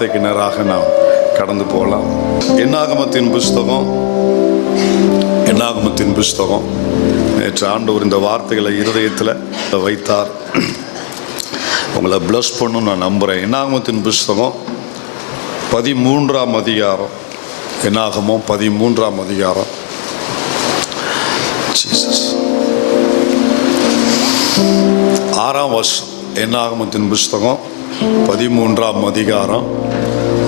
வார்த்தைக்கு நேராக நாம் கடந்து போகலாம். என்னாகமத்தின் புஸ்தகம் நேற்று ஆண்டவர் இந்த வார்த்தைகளை இருதயத்தில் வைத்தார். உங்களை பிளஸ் பண்ணணும் நான் நம்புகிறேன். என்னாகமத்தின் புஸ்தகம் 13ஆம் அதிகாரம். என்னாகமம் 13ஆம் அதிகாரம். ஜீசஸ் 6ஆம் வருஷம். என்னாகமத்தின் புஸ்தகம் 13ஆம் அதிகாரம்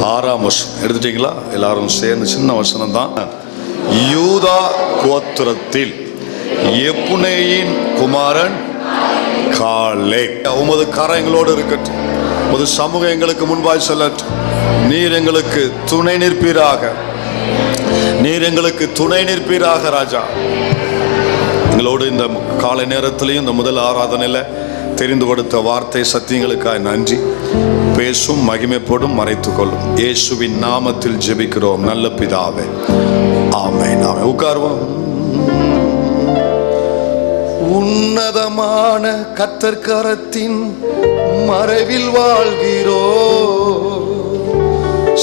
6ஆம் வருஷம். எடுத்துட்டீங்களா? எல்லாரும் சேர்ந்து சின்ன வசனம் தான். யூதா கோத்திரத்தில் எப்புனேயின் குமாரன் காலே. உமது கரங்களோடு இருக்கட்டும், உமது சமூகம் எங்களுக்கு முன்பாய் செல்லட்டும். நீர் எங்களுக்கு துணை நிற்பீராக ராஜா. எங்களோடு இந்த காலை நேரத்திலையும் இந்த முதல் ஆராதனையில் தெரிந்து கொடுத்த வார்த்தை சத்தியங்களுக்காக நன்றி. பேசும், மகிமைப்படும், மறைத்துக்கொள்ளும். இயேசுவின் நாமத்தில் ஜெபிக்கிறோம் நல்ல பிதாவே, ஆமென். உட்காருவோம். உன்னதமான கர்த்தர் கரத்தின் மறைவில் வாழ்கிறோ,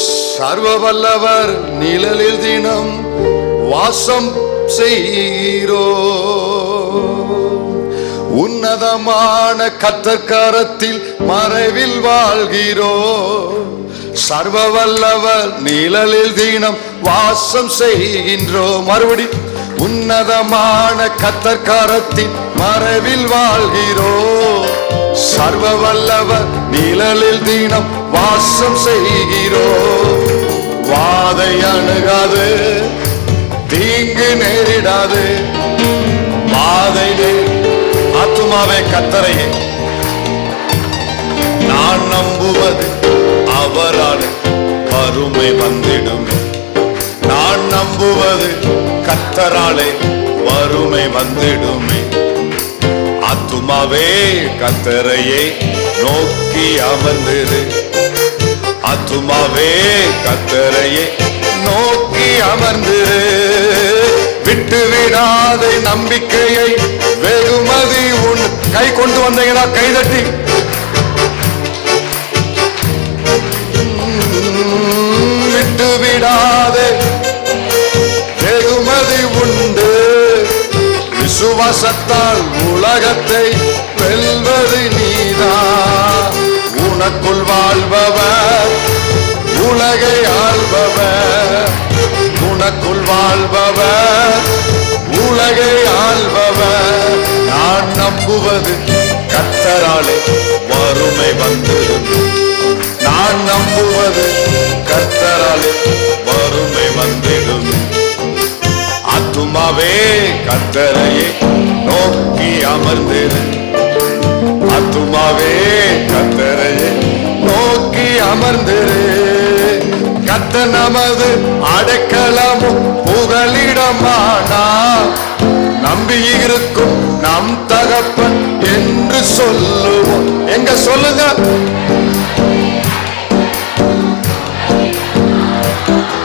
சர்வ வல்லவர் நிழலில் தினம் வாசம் செய்கிறோ. உன்னதமான கர்த்தர் கரத்தில் மறைவில் வாழ்கிறோ, சர்வ வல்லவர் நிழலில் தினம் வாசம் செய்கின்றோம். மறுபடி, உன்னதமான கர்த்தர் கரத்தின் மறைவில் வாழ்கிறோ, சர்வ வல்லவர் நிழலில் தினம் வாசம் செய்கிறோ. வாதை அணுகாது, தீங்கு நேரிடாது. வாதை ஆத்துமாவே கர்த்தரையே நான் நம்புவது, அவரால் வறுமை வந்திடும். நான் நம்புவது கர்த்தராலே வறுமை வந்திடுமே. ஆத்துமாவே கர்த்தரையே நோக்கி அமர்ந்திரு. ஆத்துமாவே கர்த்தரையே நோக்கி அமர்ந்திரு. விட்டு விடாதே நம்பிக்கையை, வெகுமதி உன் கை கொண்டு வந்தீங்கன்னா கைதட்டி விட்டு விடாதே, வெகுமதி உண்டு. விசுவாசத்தால் உலகத்தை வெல்வது நீதான். உனக்குள் வாழ்பவர் உலகை ஆள்பவர். உனக்குள் வாழ்பவர் உலகை ஆள்பவர். நான் நம்புவது கர்த்தராலே வறுமை வந்திடும். நான் நம்புவது கர்த்தராலே வறுமை வந்திடும். ஆத்துமாவே கர்த்தரையே நோக்கி அமர்ந்திரு. ஆத்துமாவே கர்த்தரையே நோக்கி அமர்ந்திரு. கர்த்தர் நமது அடைக்கலமும் புகலிடமானா, நம்பி இருக்கும் நம் தகப்பன் என்று சொல்லுவோம். எங்க சொல்லுங்க?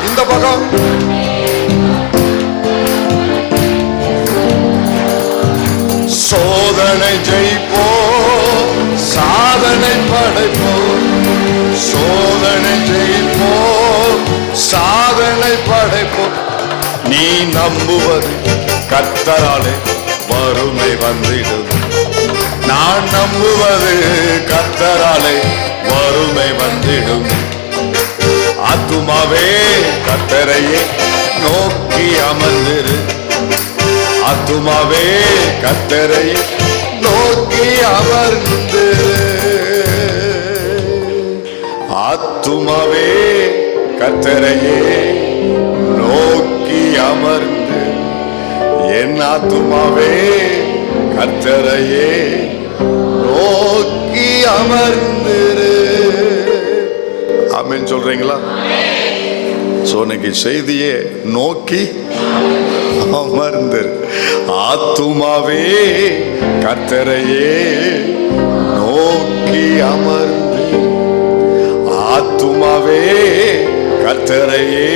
இந்த பக்கம். சோதனை ஜெயிப்போம், சாதனை படைப்போம். சோதனை ஜெயிப்போம், சாதனை படைப்போம். நீ நம்புவது கர்த்தராலே வறுமை வந்திடும். நான் நம்புவது கர்த்தராலே வறுமை வந்திடும். ஆத்துமாவே கர்த்தரையே நோக்கி அமர்ந்திரு. ஆத்துமாவே கர்த்தரையே நோக்கி அமர்ந்திரு. ஆத்துமாவே கர்த்தரையே நோக்கி அமர்ந்து. என் ஆத்துமாவே கர்த்தரையே நோக்கி அமர்ந்திரு. ஆமென் சொல்றீங்களா? இன்னைக்கு செய்தியே நோக்கி அமர்ந்திரு. ஆத்துமாவே கர்த்தரையே நோக்கி அமர்ந்து. ஆத்துமாவே கர்த்தரையே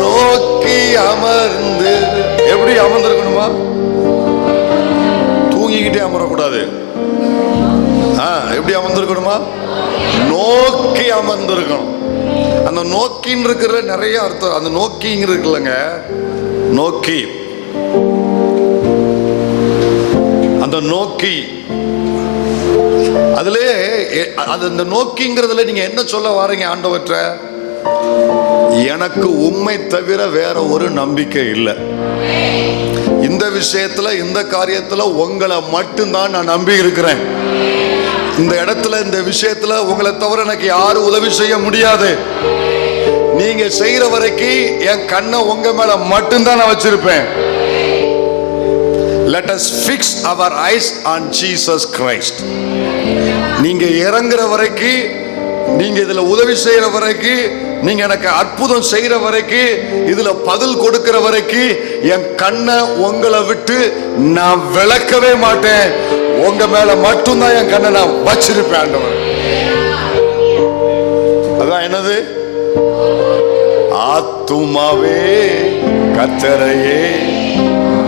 நோக்கி அமர்ந்து. எப்படி அமர்ந்திருக்கணுமா? தூங்கிக்கிட்டே அமரக்கூடாது. எப்படி அமர்ந்திருக்கணுமா? நோக்கி நோக்கி அமர்ந்திருக்கணும். அந்த நோக்கின்னு இருக்கிற நிறைய அர்த்தம். அந்த நோக்கிங்க இருக்குல்லங்க, நோக்கி, அந்த நோக்கி அதுல அந்த நோக்கிங்கிறதுல நீங்க என்ன சொல்ல வாரீங்க ஆண்டவற்ற? எனக்கு உம்மை தவிர வேற ஒரு நம்பிக்கை இல்லை. இந்த விஷயத்துல, இந்த காரியத்துல உங்களை மட்டும்தான் நான் நம்பி இருக்கிறேன். இந்த இடத்துல, இந்த விஷயத்துல உங்களை தவிர எனக்கு யாரும் உதவி செய்ய முடியாது. நீங்க செய்யற வரைக்கும் என் கண்ணை உங்க மேல மட்டும்தான் நான் வச்சிருப்பேன். Let us fix our eyes on Jesus Christ. நீங்க இறங்குற வரைக்கும், நீங்க இதுல உதவி செய்யற வரைக்கும், நீங்க எனக்கு அற்புதம் செய்யற வரைக்கும், இதுல பதில் கொடுக்கிற வரைக்கும் என் கண்ணை உங்களை விட்டு நான் விளக்கவே மாட்டேன். உங்க மேல மட்டும்தான் என் கண்ணை நான் வச்சிருப்பேன் ஆண்டவர். அதான் என்னது? ஆத்துமாவே கர்த்தரையே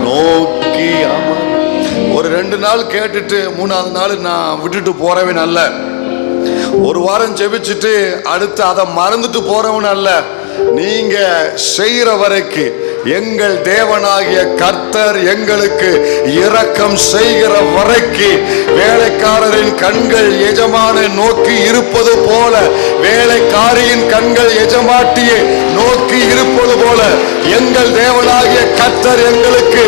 நோக்கி அமர். ஒரு 2 நாள் கேட்டுட்டு 3ஆவது நாள் நான் விட்டுட்டு போறவன் அல்ல. ஒரு வாரம் ஜெபிச்சுட்டு அடுத்து அதை மறந்துட்டு போறவன் அல்ல. நீங்க செய்யற வரைக்கும் எங்கள் தேவனாகிய கர்த்தர் எங்களுக்கு இரக்கம் செய்கிற வரைக்கும், வேலைக்காரரின் கண்கள் எஜமானை நோக்கி இருப்பது போல, வேலைக்காரியின் கண்கள் எஜமாட்டியை நோக்கி இருப்பது போல, எங்கள் தேவனாகிய கர்த்தர் எங்களுக்கு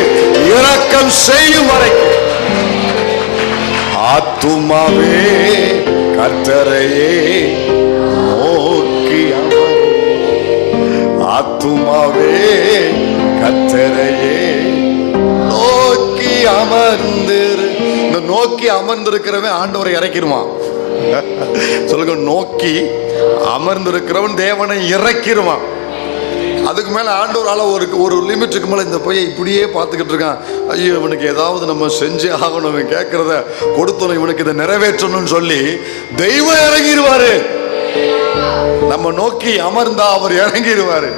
இரக்கம் செய்யும் வரைக்கும் ஆத்துமாவே கர்த்தரையே நோக்கி அமர். ஆத்துமாவே கர்த்தரையே நோக்கி அமர்ந்திரு. இந்த நோக்கி அமர்ந்திருக்கிறவன் ஆண்டவரை இறக்கிடுவான். சொல்லுங்க, நோக்கி அமர்ந்திருக்கிறவன் தேவனை இறக்கிடுவான். அதுக்கு மேல ஆண்டவரால ஒரு லிமிட்டுக்கு மேல இந்த பையன் இப்படியே பார்த்துக்கிட்டு இருக்கான். ஐயோ, இவனுக்கு ஏதாவது நம்ம செஞ்சே ஆகணும், இவன் கேட்கறத கொடுத்தணும், இவனுக்கு இதை நிறைவேற்றணும்னு சொல்லி தெய்வம் இறங்கிடுவாரு. நம்ம நோக்கி அமர்ந்தா அவர் இறங்கிடுவாரு.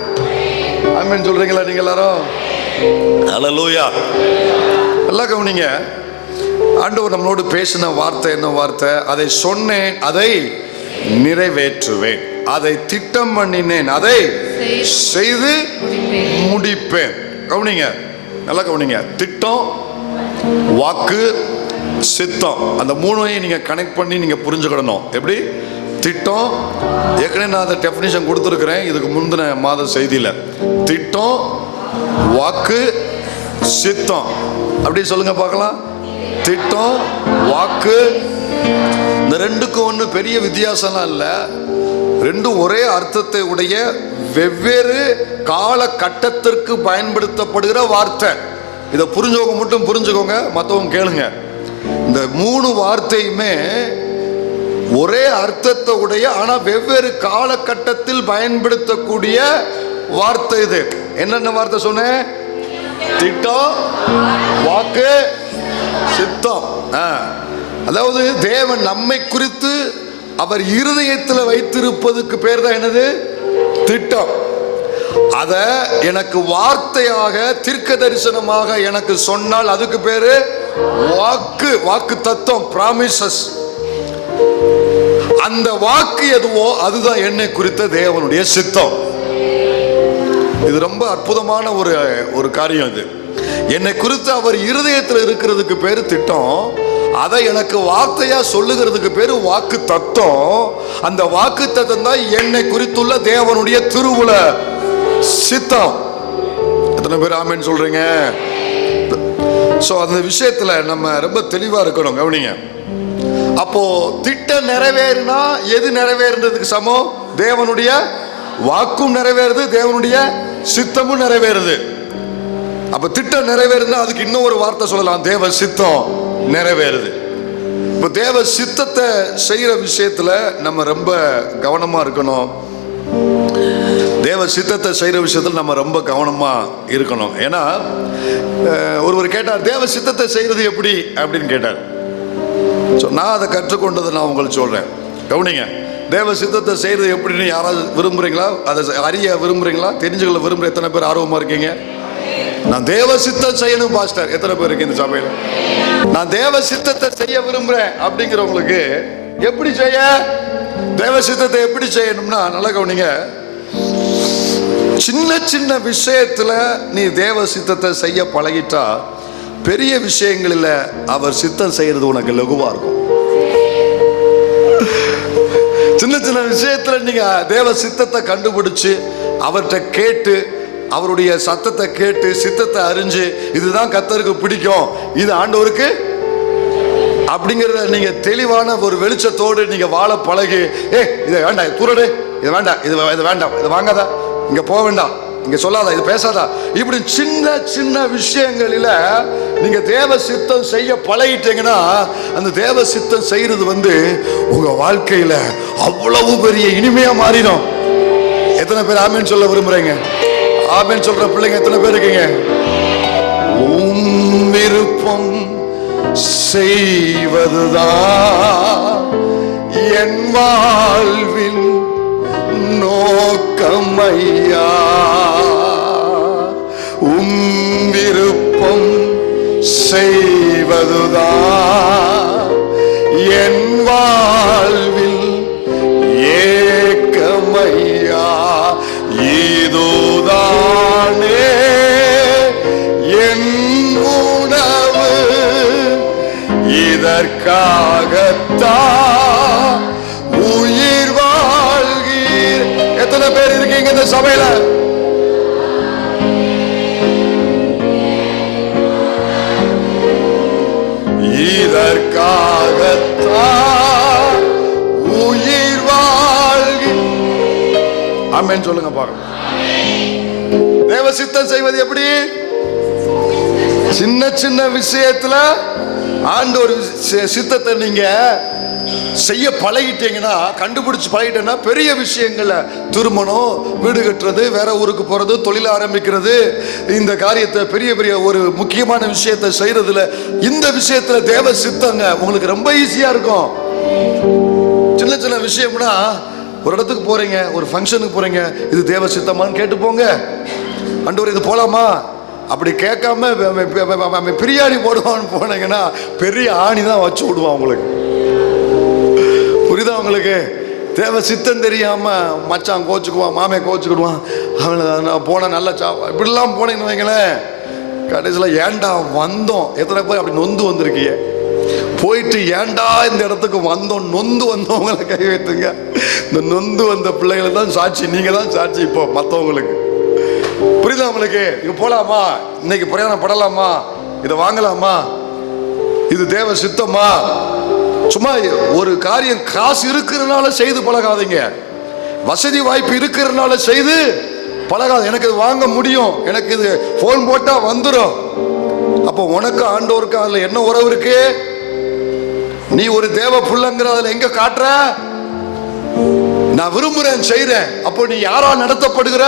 ஆமென் சொல்றீங்களா நீங்க எல்லாரும்? ஹல்லேலூயா. எல்லாம் கவனிங்க. ஆண்டவர் நம்மளோடு பேசின வார்த்தை என்ன வார்த்தை? அதை சொன்னேன், அதை நிறைவேற்றுவேன். அதை திட்டம் பண்ணினேன், அதை செய்து முடிப்பேன். கவனிங்க, நல்லா கவனிங்க. திட்டம், வாக்கு, சித்தம், அந்த 3ஐயும் நீங்க கனெக்ட் பண்ணி நீங்க புரிஞ்சுக்கிடணும். எப்படி? திட்டம், ஏற்கனவே நான் அதை டெஃபினிஷன் கொடுத்துருக்கிறேன் இதுக்கு முந்தின மாத செய்தியில. திட்டம், வாக்கு, சித்தம். அப்படி சொல்லுங்க பார்க்கலாம். திட்டம், வாக்கு, இந்த ரெண்டுக்கும் ஒன்று பெரிய வித்தியாசம்லாம் இல்லை. ரெண்டும் ஒரே அர்த்தத்தை உடைய வெவ்வேறு காலகட்டத்திற்கு பயன்படுத்தப்படுகிற வார்த்தை. இதை புரிஞ்சவங்க மட்டும் புரிஞ்சுக்கோங்க, மற்றவங்க கேளுங்க. இந்த 3 வார்த்தையுமே ஒரே அர்த்தத்தை உடைய, ஆனா வெவ்வேறு காலகட்டத்தில் பயன்படுத்தக்கூடிய வார்த்தை. இது என்னென்ன வார்த்தை சொன்னேன்? திட்டம், வாக்கு, சித்தம். அதாவது தேவன் நம்மை குறித்து அவர் இருதயத்தில் வைத்திருப்பதுக்கு பேர் தான் என்னது? திட்டம். அத எனக்கு வார்த்தையாக, தீர்க்க தரிசனமாக எனக்கு சொன்னால் அதுக்கு பேரு வாக்கு. வாக்கு தத்துவம், பிராமிசஸ். அந்த வாக்கு எதுவோ அதுதான் என்னை குறித்த தேவனுடைய சித்தம். இது ரொம்ப அற்புதமான ஒரு காரியம். இது என்னை குறித்து அவர் இருதயத்தில் இருக்கிறதுக்கு பேரு திட்டம். அதை எனக்கு வார்த்தையா சொல்லுகிறதுக்கு பேரு வாக்கு தத்துவம். அந்த வாக்கு தத்துவம் தான் என்னை குறித்துள்ள தேவனுடைய திருவுள சித்தம். எத்தனை பேர் ஆமென் சொல்றீங்க? சோ அந்த விஷயத்துல நம்ம ரொம்ப தெளிவா இருக்கணும். கவனிங்க. அப்போ திட்டம் நிறைவேறினா எது நிறைவேறதுக்கு சமம்? தேவனுடைய வாக்கும் நிறைவேறுது, தேவனுடைய சித்தமும் நிறைவேறுது. அப்ப திட்டம் நிறைவேறுதுன்னா அதுக்கு இன்னும் ஒரு வார்த்தை சொல்லலாம், தேவ சித்தம் நிறைவேறுது. இப்ப தேவ சித்தத்தை செய்யற விஷயத்துல நம்ம ரொம்ப கவனமா இருக்கணும். தேவ சித்தத்தை செய்யற விஷயத்துல நம்ம ரொம்ப கவனமா இருக்கணும். ஏன்னா ஒருவர் கேட்டார், தேவ சித்தத்தை செய்யறது எப்படி அப்படின்னு கேட்டார். நான் அதை கற்றுக்கொண்டதை நான் உங்களுக்கு சொல்றேன். கவனிங்க. தேவ சித்தத்தை செய்யறது எப்படின்னு யாராவது விரும்புறீங்களா? அதை அறிய விரும்புறீங்களா? தெரிஞ்சுக்கொள்ள விரும்புற எத்தனை பேர் ஆர்வமா இருக்கீங்க? நான் தேவ சித்தம் செய்யணும் பாஸ்டர், எத்தனை பேர் இருக்கு இந்த சபையில? நான் தேவ சித்தத்தை செய்ய விரும்புறேன் அப்படிங்கிறவங்களுக்கு எப்படி செய்ய? தேவ சித்தத்தை எப்படி செய்யணும்னா, நல்லா கவனிங்க, சின்ன சின்ன விஷயத்துல நீ தேவ சித்தத்தை செய்ய பழகிட்டா பெரிய விஷயங்களில் அவர் சித்தம் செய்யறது உனக்கு லகுவா இருக்கும். சின்ன சின்ன விஷயத்துல நீங்க தேவ சித்தத்தை கண்டுபிடிச்சு அவர்கிட்ட கேட்டு அவருடைய சத்தத்தை கேட்டு சித்தத்தை அறிஞ்சு இதுதான் கர்த்தருக்கு பிடிக்கும், இது ஆண்டவருக்கு அப்படிங்கிறத நீங்க தெளிவான ஒரு வெளிச்சத்தோடு நீங்க வாழ பழகி, இதை வேண்டாம், இது தூரடு, இது வேண்டாம், இது வேண்டாம், இது வாங்காதா, இங்க போக வேண்டாம், இங்க சொல்லாதா, இது பேசாதா, இப்படி சின்ன சின்ன விஷயங்களில நீங்க தேவ சித்தம் செய்ய பழகிட்டீங்கன்னா அந்த தேவ சித்தம் செய்யறது உங்க வாழ்க்கையில அவ்வளவு பெரிய இனிமையா மாறிடும். எத்தனை பேர் ஆமேன் சொல்ல விரும்புறீங்க? ஆமேன் சொல்ற பிள்ளைங்க எத்தனை பேர் இருக்கீங்க? உன் விருப்பம் செய்வதுதான் என் வாழ்வின் நோக்கம் ஐயா. உன் விருப்பம் செய்வதுதான் என் வாழ்வில் ஏக்கமையா. இதுதானே என் உணவு, இதற்காகத்தான் உயிர் வாழ்கிறேன். எத்தனை பேர் இருக்கீங்க இந்த சபையில? இதற்காகத்தான் உயிர் வாழ்கிறேன். ஆமென் சொல்லுங்க பாருங்க. தேவ சித்தம் செய்வது எப்படி? சின்ன சின்ன விஷயத்துல ஆண்டவர் சித்தத்தை நீங்க செய்ய பழகிட்டீங்கன்னா, கண்டுபிடிச்சு பழகிட்டேன்னா பெரிய விஷயங்கள்ல திருமணம், வீடு கட்டுறது, வேற ஊருக்கு போறது, தொழில் ஆரம்பிக்கிறது, இந்த காரியத்தை பெரிய பெரிய ஒரு முக்கியமான விஷயத்தை செய்யறதுல இந்த விஷயத்துல தேவ சித்தங்க உங்களுக்கு ரொம்ப ஈஸியா இருக்கும். சின்ன சின்ன விஷயம்னா, ஒரு இடத்துக்கு போறீங்க, ஒரு ஃபங்க்ஷனுக்கு போறீங்க, இது தேவ சித்தமான்னு கேட்டு போங்க. ஆண்டவர் இது போலாமா? அப்படி கேட்காம பிரியாணி போடுவான்னு போனீங்கன்னா பெரிய ஆணி தான் வச்சு விடுவான் உங்களுக்கு. புரியுதா உங்களுக்கு? தேவ சித்தம் தெரியாம மச்சான் கோச்சுக்குவான், மாமே கோச்சுக்கிடுவான், அவனை போன நல்ல இப்படிலாம் போனீங்கன்னு வைங்களேன், கடைசியில் ஏண்டா வந்தோம். எத்தனை பேர் அப்படி நொந்து வந்திருக்கீங்க? போயிட்டு ஏண்டா இந்த இடத்துக்கு வந்தோம், நொந்து வந்தவங்களை கை வைத்துங்க. இந்த நொந்து வந்த பிள்ளைகளை தான் சாட்சி, நீங்க தான் சாட்சி இப்போ மற்றவங்களுக்கு. புரியுதா உங்களுக்கு? இங்க போலாமா, இன்னைக்கு பிரயாணம் படலாமா, இதை வாங்கலாமா, இது தேவ சித்தமா? சும்மா ஒரு காரியம் காசு இருக்கிறதுனால செய்து பழகாதீங்க. வசதி வாய்ப்பு இருக்கிறதுனால செய்து பழகாத. எனக்கு இது வாங்க முடியும், எனக்கு இது போன் போட்டா வந்துடும். அப்போ உனக்கு ஆண்டவருக்கு அதுல என்ன உறவு இருக்கு? நீ ஒரு தேவ புள்ளங்கிற அதுல எங்க காட்டுற? நான் விரும்புறேன், செய்யறேன். அப்போ நீ யாரால் நடத்தப்படுகிற?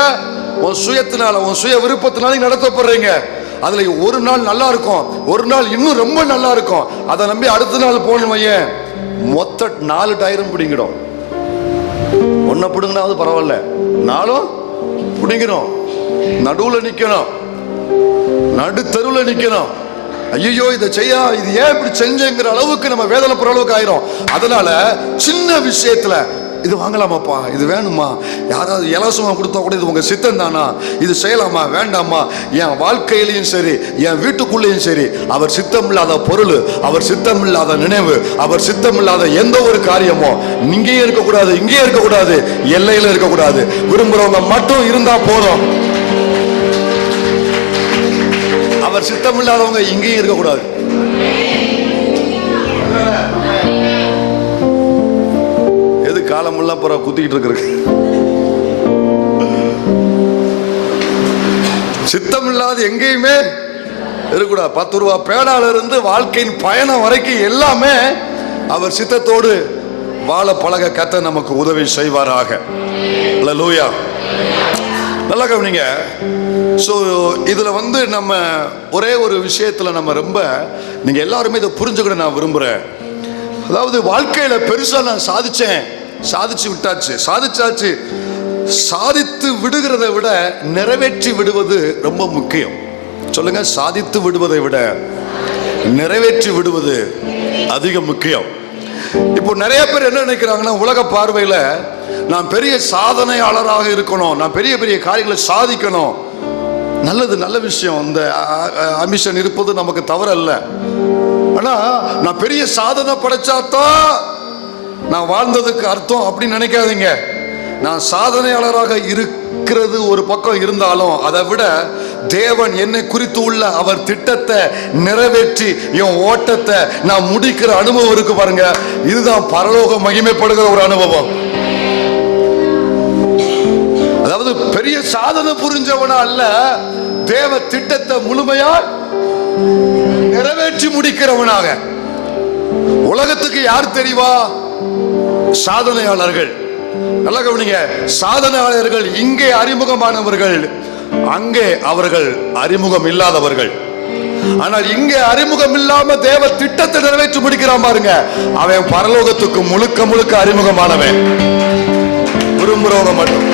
உன் சுயத்தினால, உன் சுய விருப்பத்தினால நடத்தப்படுறீங்க. அதுல ஒரு நாள் நல்லா இருக்கும், ஒரு நாள் இன்னும் ரொம்ப நல்லா இருக்கும். அதை நம்பி அடுத்த நாள் போகணும் வையன், மொத்த 4 டயரும் பிடிங்கிடும். ஒன்ன பிடுங்கினாவது பரவாயில்ல, நாளும் பிடிங்கணும். நடுவில் நிக்கணும், நடு தெருவில் நிக்கணும். ஐயோ இதை செய்ய, இது ஏன் இப்படி செஞ்சேங்கிற அளவுக்கு நம்ம வேதனை போற அளவுக்கு ஆயிரும். அதனால சின்ன விஷயத்துல இது வாங்கலாமாப்பா, இது வேணுமா, யாராவது இலவசமா கொடுத்தா கூட இது உங்க சித்தம் தானா, இது செய்யலாமா வேண்டாமா? என் வாழ்க்கையிலையும் சரி, என் வீட்டுக்குள்ளேயும் சரி, அவர் சித்தம் இல்லாத பொருள், அவர் சித்தம் இல்லாத நினைவு, அவர் சித்தம் இல்லாத எந்த ஒரு காரியமோ இங்கேயே இருக்கக்கூடாது, இங்கேயே இருக்கக்கூடாது, எல்லையில இருக்கக்கூடாது. விரும்புறவங்க மட்டும் இருந்தா போதும். அவர் சித்தம் இல்லாதவங்க இங்கேயும் இருக்கக்கூடாது. காலமெல்லாம் புற குத்திக்கிட்டு இருக்கு. சித்தம் இல்லாத எங்கேயுமே இருக்கக்கூடாது. 10 ரூபா பேடால இருந்து வாழ்க்கையின் பயணம் வரைக்கும் எல்லாமே அவர் சித்தத்தோடு வாழ பழக கர்த்தர் நமக்கு உதவி செய்வாராக. அல்லேலூயா. நல்லா கவனிங்க. ஸோ இதில் நம்ம ஒரே ஒரு விஷயத்தில் நம்ம ரொம்ப நீங்கள் எல்லாருமே இதை புரிஞ்சுக்கிட நான் விரும்புகிறேன். அதாவது வாழ்க்கையில் பெருசாக நான் சாதிச்சு விட்டாச்சு, சாதிச்சாச்சு. சாதித்து விடுகிறதை விட நிறைவேற்றி விடுவது ரொம்ப முக்கியம். சொல்லுங்க, சாதித்து விடுவதை விட நிறைவேற்றி விடுவது அதிக முக்கியம். இப்போ நிறைய பேர் என்ன நினைக்கிறாங்கன்னா, உலக பார்வையில் நான் பெரிய சாதனையாளராக இருக்கணும், நான் பெரிய பெரிய காரியங்களை சாதிக்கணும். நல்லது, நல்ல விஷயம். இந்த அம்பிஷன் இருப்பது நமக்கு தவறல்ல. ஆனா நான் பெரிய சாதனை படைச்சாதான் நான் வாழ்ந்ததுக்கு அர்த்தம் அப்படின்னு நினைக்காதீங்க. நான் சாதனையாளராக இருக்கிறது ஒரு பக்கம் இருந்தாலும், அதை விட தேவன் என்னை குறித்து உள்ள அவர் திட்டத்தை நிறைவேற்றி என் ஓட்டத்தை நான் முடிக்கிற அனுபவம் இருக்கு பாருங்க, இதுதான் பரலோக மகிமைப்படுகிற ஒரு அனுபவம். அதாவது பெரிய சாதனை புரிஞ்சவனா அல்ல, தேவ திட்டத்தை முழுமையா நிறைவேற்றி முடிக்கிறவனாக. உலகத்துக்கு யார் தெரிவா? சாதனையாளர்கள். நல்ல கவனிங்க, சாதனையாளர்கள் இங்கே அறிமுகமானவர்கள், அங்கே அவர்கள் அறிமுகம் இல்லாதவர்கள். ஆனால் இங்கே அறிமுகம் இல்லாம தேவ திட்டத்தை நிறைவேற்றி முடிக்கிறான் பாருங்க, அவன் பரலோகத்துக்கு முழுக்க முழுக்க அறிமுகமானவன். விரும்புறவங்க மட்டும்.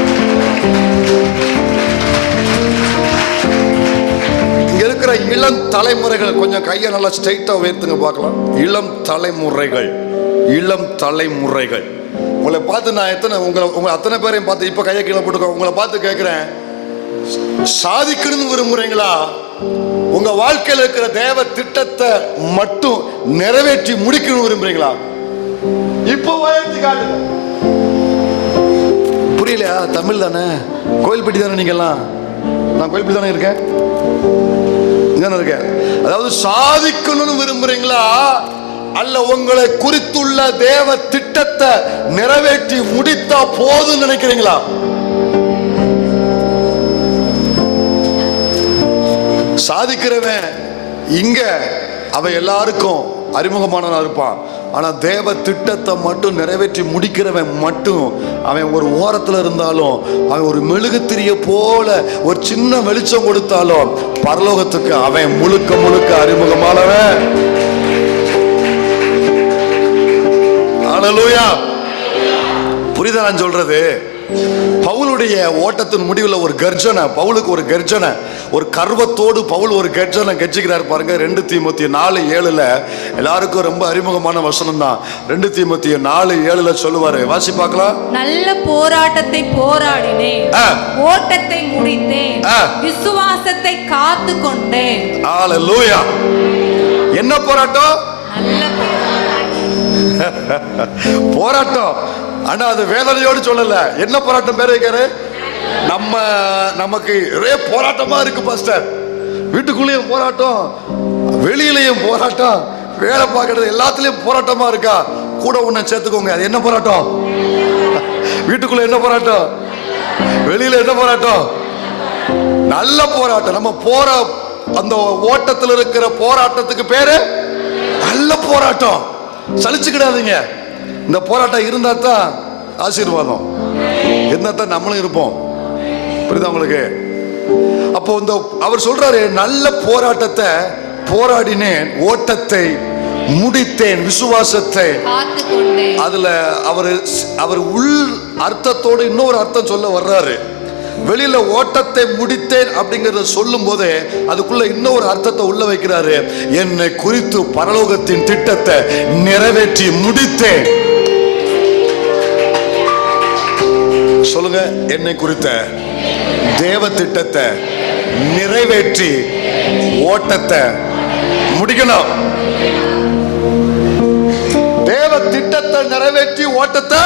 இங்க இருக்கிற இளம் தலைமுறைகள் கொஞ்சம் கையை நல்லா ஸ்ட்ரைட்டா உயர்த்துங்க பார்க்கலாம். இளம் தலைமுறைகள், இளம் தலைமுறைகள். உங்களை பார்த்து நான் உங்களை அத்தனை பேரையும் பார்த்து இப்ப கையை கீழே போட்டுக்கோ. உங்களை பார்த்து கேட்கிறேன், சாதிக்கணும்னு விரும்புறீங்களா? உங்க வாழ்க்கையில் இருக்கிற தேவ திட்டத்தை மட்டும் நிறைவேற்றி முடிக்கணும் விரும்புறீங்களா? இப்போ காட்டுங்க. புரியலையா? தமிழ் தானே, கோயில்பட்டி தானே நீங்கெல்லாம்? நான் கோயில்பட்டி தானே இருக்கேன், இருக்கேன். அதாவது சாதிக்கணும்னு விரும்புறீங்களா, அல்ல உங்களை குறித்துள்ள தேவ திட்டத்தை நிறைவேற்றி முடித்தா போதும் நினைக்கிறீங்களா? சாதிக்கிறவன் இங்க அவன் எல்லாருக்கும் அறிமுகமானவனா இருப்பான். ஆனா தேவ திட்டத்தை மட்டும் நிறைவேற்றி முடிக்கிறவன் மட்டும், அவன் ஒரு ஓரத்துல இருந்தாலும், அவன் ஒரு மெழுகுத்திரிய போல ஒரு சின்ன வெளிச்சம் கொடுத்தாலும் பரலோகத்துக்கு அவன் முழுக்க முழுக்க அறிமுகமானவன். ஹல்லேலூயா. புரியுதா நான் சொல்றது? பவுலுடைய ஓட்டத்தின் முடிவில் ஒரு கர்ஜனை, பவுலுக்கு ஒரு கர்ஜனை, ஒரு கர்வத்தோடு பவுல் ஒரு கர்ஜனை கட்சிக்கிறார் பாருங்க. 2 தீமோத்தேயு 4:7 எல்லாருக்கும் ரொம்ப அறிமுகமான வசனம் தான். 2 தீமோத்தேயு 4:7 சொல்லுவாரு, வாசி பார்க்கலாம். நல்ல போராட்டத்தை போராடினேன், ஓட்டத்தை முடித்தேன், விசுவாசத்தை காத்து கொண்டேன். ஹல்லேலூயா. என்ன போராட்டம்? நல்ல போராட்டம். ஆனா அது வேதனையோடு சொல்லல. என்ன போராட்டம் பேர் வைக்காரு? நமக்கு ஒரே போராட்டமா இருக்கு பாஸ்டர். வீட்டுக்குள்ளேயும் போராட்டம், வெளியிலையும் போராட்டம், வேலை பார்க்கறது எல்லாத்துலயும் போராட்டமா இருக்கா? கூட ஒண்ணு சேர்த்துக்கோங்க. அது என்ன போராட்டம்? வீட்டுக்குள்ள என்ன போராட்டம், வெளியில என்ன போராட்டம்? நல்ல போராட்டம். நம்ம போற அந்த ஓட்டத்தில் இருக்கிற போராட்டத்துக்கு பேரு நல்ல போராட்டம். சலிச்சுக்கிடாதீங்க. இந்த போராட்டம் இருந்தா தான் ஆசீர்வாதம், இருந்தா தான் நம்மளும் இருப்போம். புரியுதா உங்களுக்கு? அப்போ இந்த அவர் சொல்றாரு, நல்ல போராட்டத்தை போராடினேன், ஓட்டத்தை முடித்தேன், விசுவாசத்தை. அதுல அவர் உள் அர்த்தத்தோடு இன்னொரு அர்த்தம் சொல்ல வர்றாரு. வெளியில ஓட்டத்தை முடித்தேன் அப்படிங்கறத சொல்லும் போதே அதுக்குள்ள இன்னொரு அர்த்தத்தை உள்ள வைக்கிறாரு. என்னை குறித்து பரலோகத்தின் திட்டத்தை நிறைவேற்றி முடித்தேன். சொல்லுங்க, என்னை குறித்த தேவ திட்டத்தை நிறைவேற்றி ஓட்டத்தை முடிக்கணும். தேவ திட்டத்தை நிறைவேற்றி ஓட்டத்தை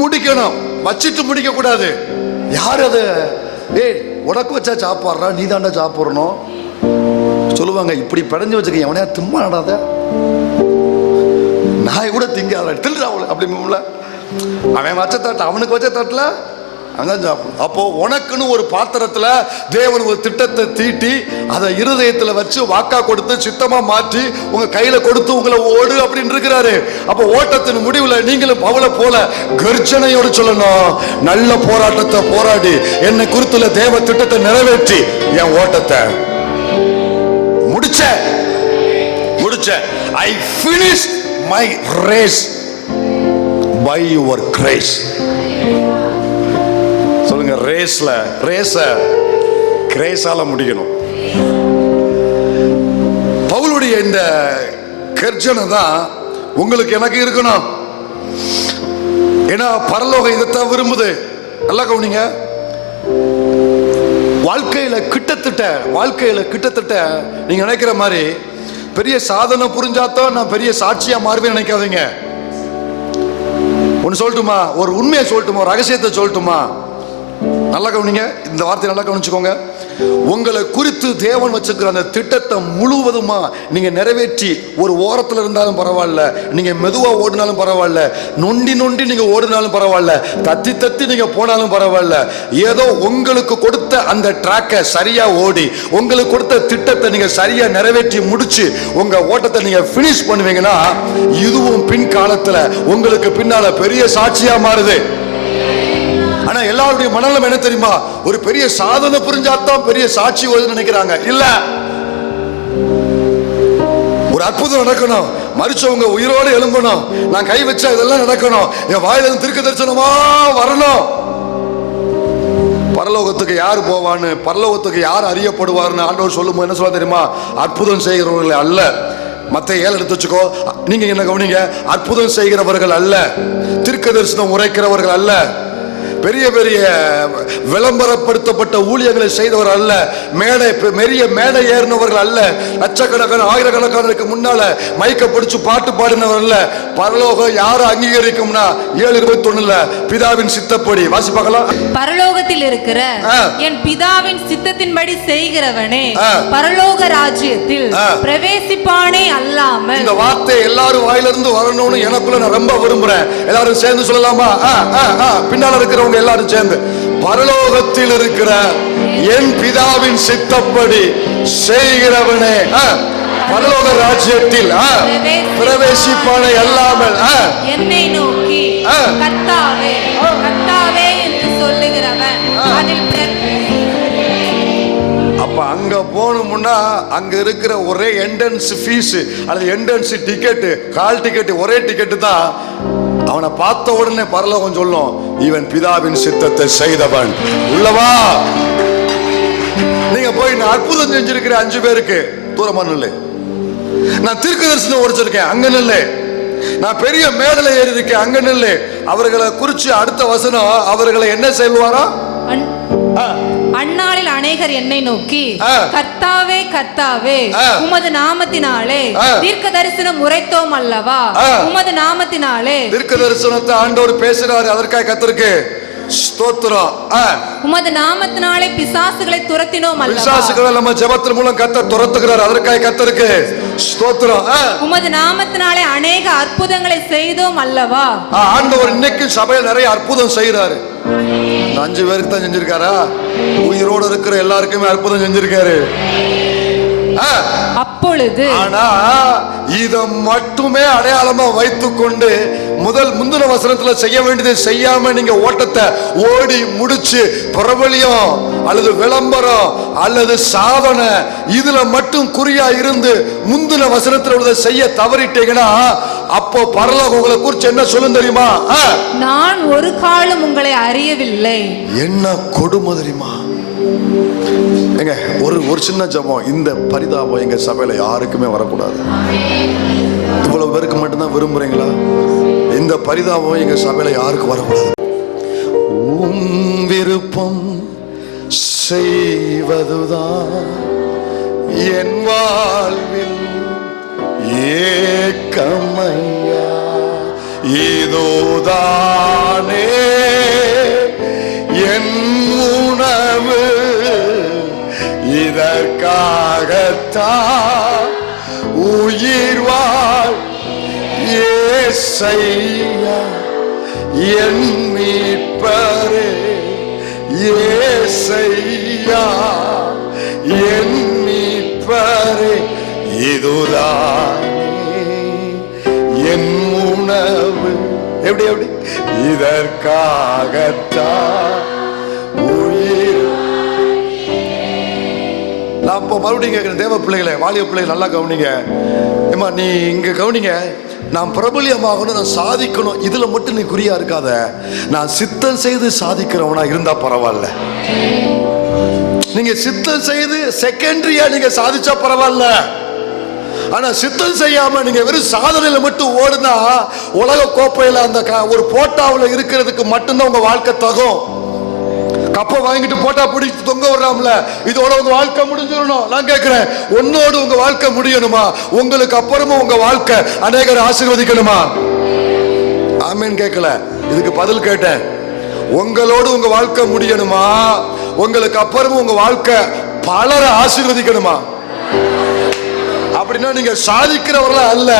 முடிக்கணும். வச்சிட்டு முடிக்க கூடாது. யார் அது? உனக்கு வச்சா சாப்பாடுறா, நீ தாண்டா சாப்பிடணும் சொல்லுவாங்க. இப்படி படைஞ்சு வச்சுக்க, எவனையா திம்மா நடாத, நாய் கூட திங்காத தில்றா அப்படி. அவன் வச்ச தட்டு, அவனுக்கு வச்ச தட்டுல அவன் தான் சாப்பிடும். அப்போ உனக்குன்னு ஒரு பாத்திரத்துல தேவன் ஒரு திட்டத்தை தீட்டி அதை இருதயத்துல வச்சு வாக்கா கொடுத்து சித்தமா மாற்றி உங்க கையில கொடுத்து உங்களை ஓடு அப்படின்னு இருக்கிறாரு. அப்போ ஓட்டத்தின் முடிவுல நீங்களும் பவுல போல கர்ஜனையோடு சொல்லணும், நல்ல போராட்டத்தை போராடி என்னை குறித்துள்ள தேவ திட்டத்தை நிறைவேற்றி என் ஓட்டத்தை முடிச்ச. I finished my race by your grace. சொல்லுங்க, ரேஸ கிரேஸால முடிக்கணும். பவுலுடைய இந்த கர்ஜனை தான் உங்களுக்கு எனக்கு இருக்கணும். ஏன்னா பரலோகம் இதைத்தான் விரும்புது. நல்லா கவனிங்க. வாழ்க்கையில கிட்டத்தட்ட நீங்க நினைக்கிற மாதிரி பெரிய சாதனை புரிஞ்சாதான் நான் பெரிய சாட்சியா மாறுவேன் நினைக்காதீங்க. ஒன்னு சொல்லட்டுமா, ஒரு உண்மையை சொல்லட்டுமா, ஒரு ரகசியத்தை சொல்லட்டுமா? நல்லா கவனிங்க, இந்த வார்த்தையை நல்லா கவனிச்சுக்கோங்க. உங்களை குறித்து தேவன் வச்சிருக்கிற அந்த திட்டத்தை முழுவதுமா நீங்க நிறைவேற்றி ஒரு ஓரத்தில் இருந்தாலும் பரவாயில்ல, நீங்க மெதுவா ஓடினாலும் பரவாயில்ல, நொண்டி நீங்க ஓடினாலும் பரவாயில்ல, தத்தி நீங்க போனாலும் பரவாயில்ல, ஏதோ உங்களுக்கு கொடுத்த அந்த ட்ராக்கை சரியா ஓடி உங்களுக்கு கொடுத்த திட்டத்தை நீங்க சரியா நிறைவேற்றி முடிச்சு உங்க ஓட்டத்தை நீங்க பினிஷ் பண்ணுவீங்கன்னா இதுவும் பின் காலத்துல உங்களுக்கு பின்னால பெரிய சாட்சியா மாறுது. ஆனா எல்லாருடைய மனநலம் என்ன தெரியுமா? ஒரு பெரிய சாதனை புரிஞ்சாதான் பெரிய சாட்சி வருதுன்னு நினைக்கிறாங்க. இல்ல, ஒரு அற்புதம் நடக்கணும், மரிச்சவங்க உயிரோடு எழும்பணும், நான் கை வச்சா இதெல்லாம் நடக்கணும், என் வாயில தீர்க்க தரிசனமா வரணும். பரலோகத்துக்கு யார் போவான்னு, பரலோகத்துக்கு யார் அறியப்படுவார்னு ஆண்டவர் சொல்லும்போது என்ன சொல்ல தெரியுமா? அற்புதம் செய்கிறவர்கள் அல்ல. மத்தேயு 7 எடுத்து வச்சுக்கோ. நீங்க என்ன கவனிங்க, அற்புதம் செய்கிறவர்கள் அல்ல, தீர்க்க தரிசனம் உரைக்கிறவர்கள் அல்ல, பெரிய பெரிய விளம்பரப்படுத்தப்பட்ட ஊழியர்களை செய்தவர் அல்ல, பெரிய மேடை ஏறினவர்கள் அல்ல, லட்சக்கணக்கான ஆயிரக்கணக்கானருக்கு முன்னால மைக்க பிடிச்சு பாட்டு பாடினவர் அல்ல. பரலோகம் யாரை அங்கீகரிக்கும்னா 7:21 பிதாவின் சித்தப்படி வாசி பார்க்கலாம். பரலோகத்தில் இருக்கிற என் பிதாவின் சித்தத்தின்படி செய்கிறவனே பரலோக ராஜ்யத்தில் பிரவேசிப்பானே அல்லாமல். இந்த வார்த்தை எல்லாரும் வாயிலிருந்து வரணும்னு எனக்குள்ள நான் ரொம்ப விரும்புறேன். எல்லாரும் சேர்ந்து சொல்லலாமா? பின்னால இருக்கிறவங்க எல்லாரும் சேர்ந்து, பரலோகத்தில் இருக்கிற என் பிதாவின் சித்தப்படி செய்கிறவனே பரலோக ராஜ்யத்தில் பிரவேசிப்பானே அல்லாமல். என்னை நோக்கி கர்த்தாவே கர்த்தாவே என்று சொல்லுகிறவன் அதில். அப்ப அங்க போகணும்னா அங்க இருக்கிற ஒரே என்ட்ரன்ஸ் ஃபீஸ் அல்லது என்ட்ரன்ஸ் டிக்கெட், கால் டிக்கெட், ஒரே டிக்கெட் தான். அவனை பார்த்த உடனே பரலோகம் சொல்லும், இவன் பிதாவின் சித்தத்தை செய்தவன் உள்ளவா. நீங்க போய் நான் அற்புதம் செஞ்சிருக்கிற 5 பேருக்கு தூரமா நில்லு, நான் தீர்க்க தரிசனம் உரைச்சிருக்கேன் அங்க நில்லு, நான் பெரிய மேடலை ஏறி இருக்கேன் அங்க நில்லு. அவர்களை குறிச்சு அடுத்த வசனம் அவர்களை என்ன செய்வாரா? அந்நாளில் அநேகர் என்னை நோக்கி கர்த்தாவே கர்த்தாவே உமது நாமத்தினாலே தீர்க்க தரிசனம் உரைத்தோம் அல்லவா, உமது நாமத்தினாலே. தீர்க்க தரிசனத்தை ஆண்டவர் பேசுறாரு, அதற்காக கர்த்தருக்கு ஸ்தோத்திரம். உமது நாமத்தினாலே பிசாசுகளை துரத்தினோம் அல்லவா, பிசாசுகளை நம்ம ஜெபத்தின் மூலம் கர்த்தர் துரத்துகிறார், அதற்காக கர்த்தருக்கு ஸ்தோத்திரம். உமது நாமத்தினாலே அநேக அற்புதங்களை செய்தோம் அல்லவா. ஆண்டவர் இன்னைக்கு சபையில் நிறைய அற்புதம் செய்யறாரு. 5 பேருக்கு தான் செஞ்சிருக்காரா? உயிரோடு இருக்கிற எல்லாருக்குமே அற்புதம் செஞ்சிருக்காரு. அப்பொழுது ஆனா இத மட்டுமே அடையாளமா வைத்துக்கொண்டு முந்தின வசனத்துல செய்ய வேண்டியதை செய்யாம நீங்க ஓட்டத்தை ஓடி முடிச்சு பிரபலியம் அல்லது விளம்பரம் அல்லது சாதனை இதுல மட்டும் குறியா இருந்து முந்தின வசனத்துல உள்ளதை செய்ய தவறிட்டீங்கன்னா அப்போ பரலோகம் உங்களை குறிச்சு என்ன சொல்லும் தெரியுமா? நான் ஒரு காலம் உங்களை அறியவில்லை. என்ன கொடுமை தெரியுமா? எங்க ஒரு சின்ன ஜெபம், இந்த பரிதாபம் எங்க சபையில யாருக்குமே வரக்கூடாது. இவ்வளவு பேருக்கு மட்டும்தான் விரும்புறீங்களா? இந்த பரிதாபம் எங்க சபையில யாருக்கும் வரக்கூடாது. உம் விருப்பம் செய்வதுதான் என் வாழ்வில் ஏக்கமையா, இதோதானே என் உணவு, இதற்காகத்தான் உயிர் வாழ் ஏசையா என் மீட்பரே, ஏசையா என் மீட்பரே, இதுதானே என் உணவு. எப்படி எப்படி? இதற்காகத்தான் உயிர். நான் இப்போ மறுபடியும் கேட்கிறேன், தேவ பிள்ளைகளை, வாலிப பிள்ளைகளை நல்லா கவனிங்க. ஏமா நீ இங்க கவனிங்க, நான் பிரபலியமாகணும், நான் சாதிக்கணும், இதுல மட்டும் நீ குறியா இருக்காத. நான் சித்தம் செய்து சாதிக்கிறவனா இருந்தா பரவாயில்ல. நீங்க சித்தம் செய்து செகண்டரியா நீங்க சாதிச்சா பரவாயில்ல. ஆனா சித்தம் செய்யாம நீங்க வெறும் சாதனையில மட்டும் ஓடுனா உலக கோப்பையில அந்த ஒரு போட்டாவுல இருக்கிறதுக்கு மட்டும்தான் உங்க வாழ்க்கை தகும். கப்பை வாங்கிட்டு போட்டா பிடிச்சு தொங்க விடுறாம்ல, இதோட உங்க வாழ்க்கை முடிஞ்சிடணும். நான் கேட்கிறேன், உன்னோடு உங்க வாழ்க்கை முடியணுமா? உங்களுக்கு அப்புறமும் உங்க வாழ்க்கை அநேகரை ஆசீர்வதிக்கணுமா? ஆமீன் கேட்கல, இதுக்கு பதில் கேட்டேன். உங்களோடு உங்க வாழ்க்கை முடியணுமா? உங்களுக்கு அப்புறமும் உங்க வாழ்க்கை பலரை ஆசீர்வதிக்கணுமா? அப்படின்னா நீங்க சாதிக்கிறவர்களா அல்ல,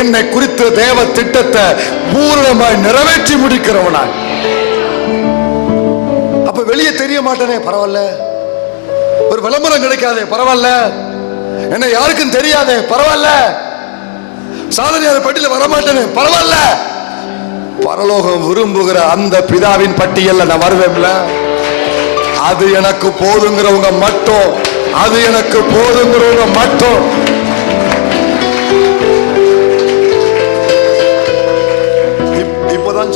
என்னை குறித்த தேவ திட்டத்தை பூரணமாய் நிறைவேற்றி முடிக்கிறவனா. அப்ப வெளியே தெரிய மாட்டேனே பரவாயில்ல, ஒரு விளம்பரம் கிடைக்காதே பரவாயில்ல, என்ன யாருக்கும் தெரியாதே பரவாயில்ல, சாதனையாளர் பட்டியல வரமாட்டேனே பரவாயில்ல, பரலோகம் விரும்புகிற அந்த பிதாவின் பட்டியல்ல நான் வருவேன்ல, அது எனக்கு போதுங்கிறவங்க மட்டும், அது எனக்கு போதுங்கிறவங்க மட்டும். இப்பதான்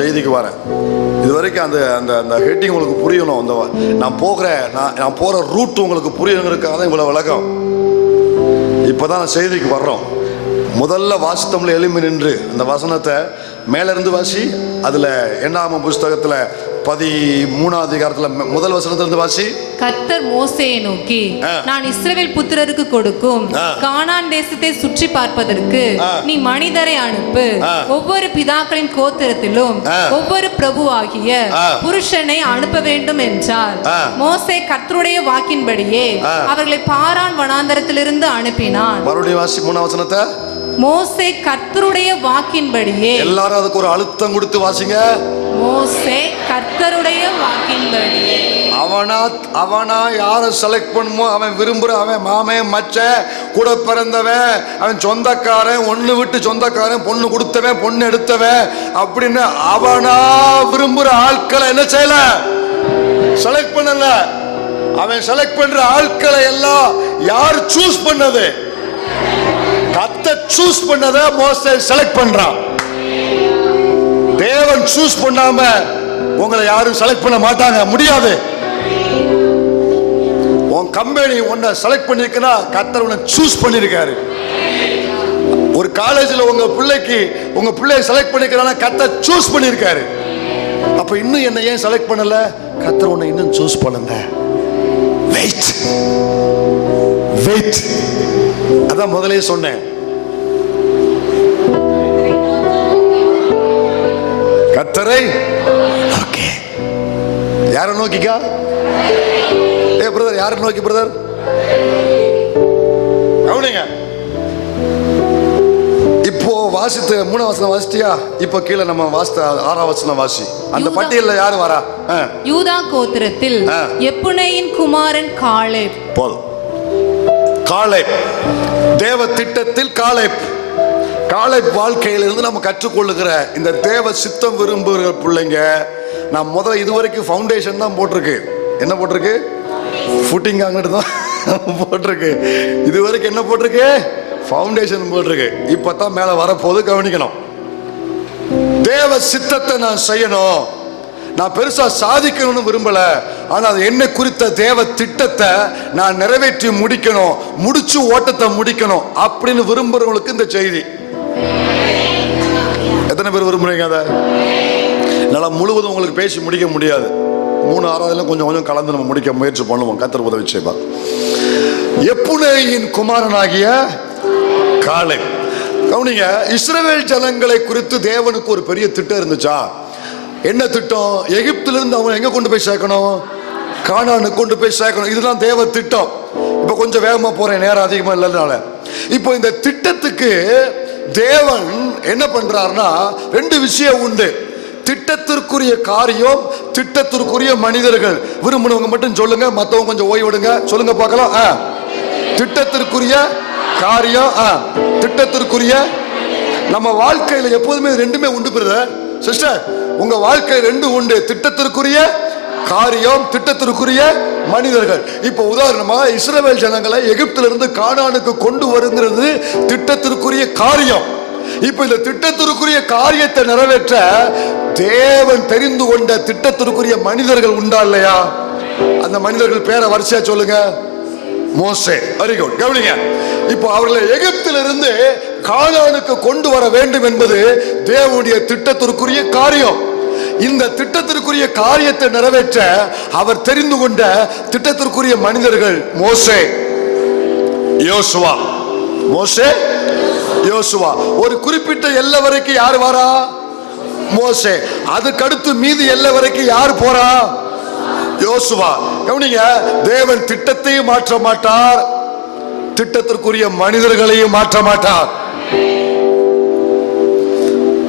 செய்திக்கு வரேன். இதுவரைக்கும் அந்த அந்த அந்த ஹெட்டிங் உங்களுக்கு புரியணும். அந்த நான் போற ரூட் உங்களுக்கு புரியணுங்கிறதுக்காக தான் இவ்வளவு விளக்கம். இப்பதான் செய்திக்கு வர்றோம். முதல்ல வாசித்தம்ல எழும்பி நின்று அந்த வசனத்தை மேல இருந்து வாசி. அதுல என்னாகமம் புஸ்தகத்துல 13ஆம் அதிகாரத்துல முதல் வசனத்திலிருந்து வாசி. கர்த்தர் மோசேயை நோக்கி, நான் இஸ்ரவேல் புத்திரருக்கு கொடுக்கும் கானான் தேசத்தை சுற்றி பார்ப்பதற்கு நீ மனிதரை அனுப்பு, ஒவ்வொரு பிதாக்களின் கோத்திரத்திலும் ஒவ்வொரு பிரபுவாகிய புருஷனை அனுப்ப வேண்டும் என்றார். மோசே கர்த்தருடைய வாக்கின்படியே அவர்களை பாரான் வனாந்தரத்திலிருந்து அனுப்பினான். மறுபடியும் வாசி 3ஆம் வசனத்தை. மோசே கர்த்தருடைய வாக்கின்படியே, எல்லாரும் அதுக்கு ஒரு அழுத்தம் கொடுத்து வாசிங்க. மோசே கர்த்தருடைய வாக்கின்படியே. அவனா யாரை செலக்ட் பண்ணுமோ அவன் விரும்புற, அவன் மாமன் மச்ச கூட பிறந்தவன், அவன் சொந்தக்காரன், ஒண்ணு விட்டு சொந்தக்காரன், பொண்ணு கொடுத்தவன், பொண்ணு எடுத்தவன் அப்படின்னு அவனா விரும்புற ஆட்களை என்ன செய்யல, செலக்ட் பண்ணல. அவன் செலக்ட் பண்ற ஆட்களை எல்லாம் யார் சூஸ் பண்ணது? கர்த்தர் சூஸ் பண்ணத மோசே செலக்ட் பண்றான். தேவன் சூஸ் பண்ணாம உங்களை யாரும் செலக்ட் பண்ண மாட்டாங்க, முடியாது. உன் கம்பெனி உன்னை செலக்ட் பண்ணிருக்குன்னா கர்த்தர் உன்னை சூஸ் பண்ணிருக்காரு. ஒரு காலேஜ்ல உங்க பிள்ளையை செலக்ட் பண்ணிருக்கானா கர்த்தர் சூஸ் பண்ணிருக்காரு. அப்ப இன்னும் என்ன ஏன் செலக்ட் பண்ணல? கர்த்தர் உன்னை இன்னும் சூஸ் பண்ணுங்க. வெயிட். அதான் முதலே சொன்னேன். கர்த்தரை ஓகே, யாரை நோக்கிக்கா? பிரதர், யாரை நோக்கி பிரதர்? கவனிங்க. இப்போ வாசித்து 3ஆம் வசனம் வாசிட்டியா? இப்போ கீழே நம்ம வாசித்த 6ஆம் வசனம் வாசி. அந்த பட்டியல்ல யாரு வரா? யூதா கோத்திரத்தில் எப்புனேயின் குமாரன் காலேப். போதும். காலேப் தேவ திட்டத்தில் காலேப் வாழ்க்கையிலிருந்து நம்ம கற்றுக்கொள்ளுகிற இந்த தேவ சித்தம் விரும்புகிற பிள்ளைங்க. நான் முதல்ல இதுவரைக்கும் ஃபவுண்டேஷன் தான் போட்டிருக்கு. என்ன போட்டிருக்கு? ஃபுட்டிங் அங்கிட்டு தான் போட்டிருக்கு. இதுவரைக்கும் என்ன போட்டிருக்கு? ஃபவுண்டேஷன் போட்டிருக்கு. இப்பதான் மேல வரப்போது, கவனிக்கணும். தேவ சித்தத்தை நான் செய்யணும், நான் பெருசா சாதிக்கணும்னு விரும்பல, ஆனா அது என்ன குறித்த தேவ திட்டத்தை நான் நிறைவேற்றி முடிக்கணும், முடிச்சு ஓட்டத்தை முடிக்கணும் அப்படின்னு விரும்புறவங்களுக்கு இந்த செய்தி. எத்தனை பேர் விரும்புறீங்க? அதை நல்லா முழுவதும் உங்களுக்கு பேசி முடிக்க முடியாது. 3 6 கொஞ்சம் கலந்து நம்ம முடிக்க முயற்சி பண்ணுவோம். கர்த்தர் உதவி செய்வார். எப்புனேயின் குமாரனாகிய காலேப். கவனிங்க, இஸ்ரவேல் ஜனங்களை குறித்து தேவனுக்கு ஒரு பெரிய திட்டம் இருந்துச்சா? என்ன திட்டம்? எகிப்திலிருந்து அவங்க எங்க கொண்டு போய் சேர்க்கணும்? கானானுக்கு கொண்டு போய் சேர்க்கணும். இதுதான் தேவ திட்டம். இப்ப கொஞ்சம் வேகமா போறேன், நேரம் அதிகமா இல்லைனால. இப்போ இந்த திட்டத்துக்கு தேவன் என்ன பண்றாருன்னா 2 விஷயம் உண்டு. திட்டத்திற்குரிய காரியம், திட்டத்திற்குரிய மனிதர்கள். விரும்பினவங்க மட்டும் சொல்லுங்க, மத்தவங்க கொஞ்சம் ஓய்விடுங்க. சொல்லுங்க பார்க்கலாம். திட்டத்திற்குரிய காரியம், திட்டத்திற்குரிய. நம்ம வாழ்க்கையில எப்போதுமே 2மே உண்டு பிரதர், சிஸ்டர். உங்க வாழ்க்கை 2 உண்டு. திட்டத்திற்குரிய காரியம், திட்டத்திற்குரிய மனிதர்கள். இப்ப உதாரணமா இஸ்ரவேல் ஜனங்களை எகிப்திலிருந்து கானானுக்கு கொண்டு வருகிறது திட்டத்திற்குரிய காரியம். இப்ப இந்த திட்டத்திற்குரிய காரியத்தை நிறைவேற்ற தேவன் தெரிந்து கொண்ட திட்டத்திற்குரிய மனிதர்கள் உண்டா இல்லையா? அந்த மனிதர்கள் பேரை வரிசையா சொல்லுங்க. மோசே. Very good. கவனிங்க, இப்போ அவர்களை எகிப்திலிருந்து கானானுக்கு கொண்டு வர வேண்டும் என்பது தேவனுடைய திட்டத்திற்குரிய காரியம். இந்த திட்டத்திற்குரிய காரியத்தை நிறைவேற்ற அவர் தெரிந்து கொண்ட திட்டத்திற்குரிய மனிதர்கள் மோசே, யோசுவா. மோசே, யோசுவா. ஒரு குறிப்பிட்ட எல்லை வரைக்கும் யார் வரா? மோசே. அதுக்கடுத்து மீதி எல்லை வரைக்கும் யார் போறா? யோசுவா. கவனிங்க, தேவன் திட்டத்தையும் மாற்ற மாட்டார், திட்டத்திற்குரிய மனிதர்களையும் மாற்ற மாட்டார்.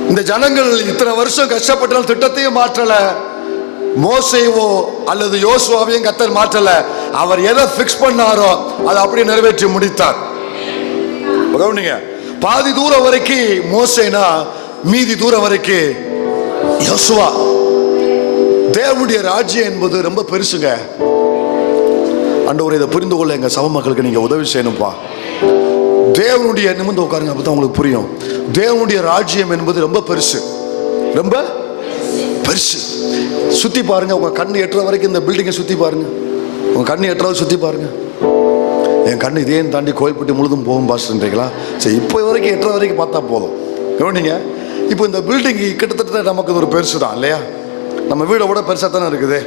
இந்த ஜனங்கள் இத்தனை வருஷம் கஷ்டப்பட்டால் திட்டத்தையும் மாற்றல, மோசேவோ அல்லது யோசுவாவையும் கர்த்தர் மாற்றல. அவர் எதை பிக்ஸ் பண்ணாரோ அதை அப்படியே நிறைவேற்றி முடித்தார். கவனிங்க, பாதி தூரம் வரைக்கும் மோசேனா, மீதி தூரம் வரைக்கும் யோசுவா. தேவனுடைய ராஜ்யம் என்பது ரொம்ப பெருசுங்க. ஆண்டவரே, இதை புரிந்து கொள்ள எங்க சபை மக்களுக்கு நீங்க உதவி செய்யணும்பா. தேவனுடைய, நிமிர்ந்து உட்காருங்க, அப்பதான் உங்களுக்கு புரியும். தேவனுடைய ராஜ்யம் என்பது ரொம்ப பெருசு, ரொம்ப பெருசு. சுத்தி பாருங்க, உங்க கண்ணு எட்டுற வரைக்கும் இந்த பில்டிங்கை சுத்தி பாருங்க. உங்க கண்ணு எட்டுறது சுத்தி பாருங்க. என் கண்ணு இதையும் தாண்டி கோயில்பட்டி முழுதும் போகும் பாஸ்ன்றீங்களா? சரி, இப்போ வரைக்கும் எட்டுற வரைக்கும் பார்த்தா போதும். கவனிங்க, இப்போ இந்த பில்டிங் கிட்டத்தட்ட நமக்கு ஒரு பெருசு தான் இல்லையா? நம்ம வீடை விட பெருசாக தானே இருக்குது.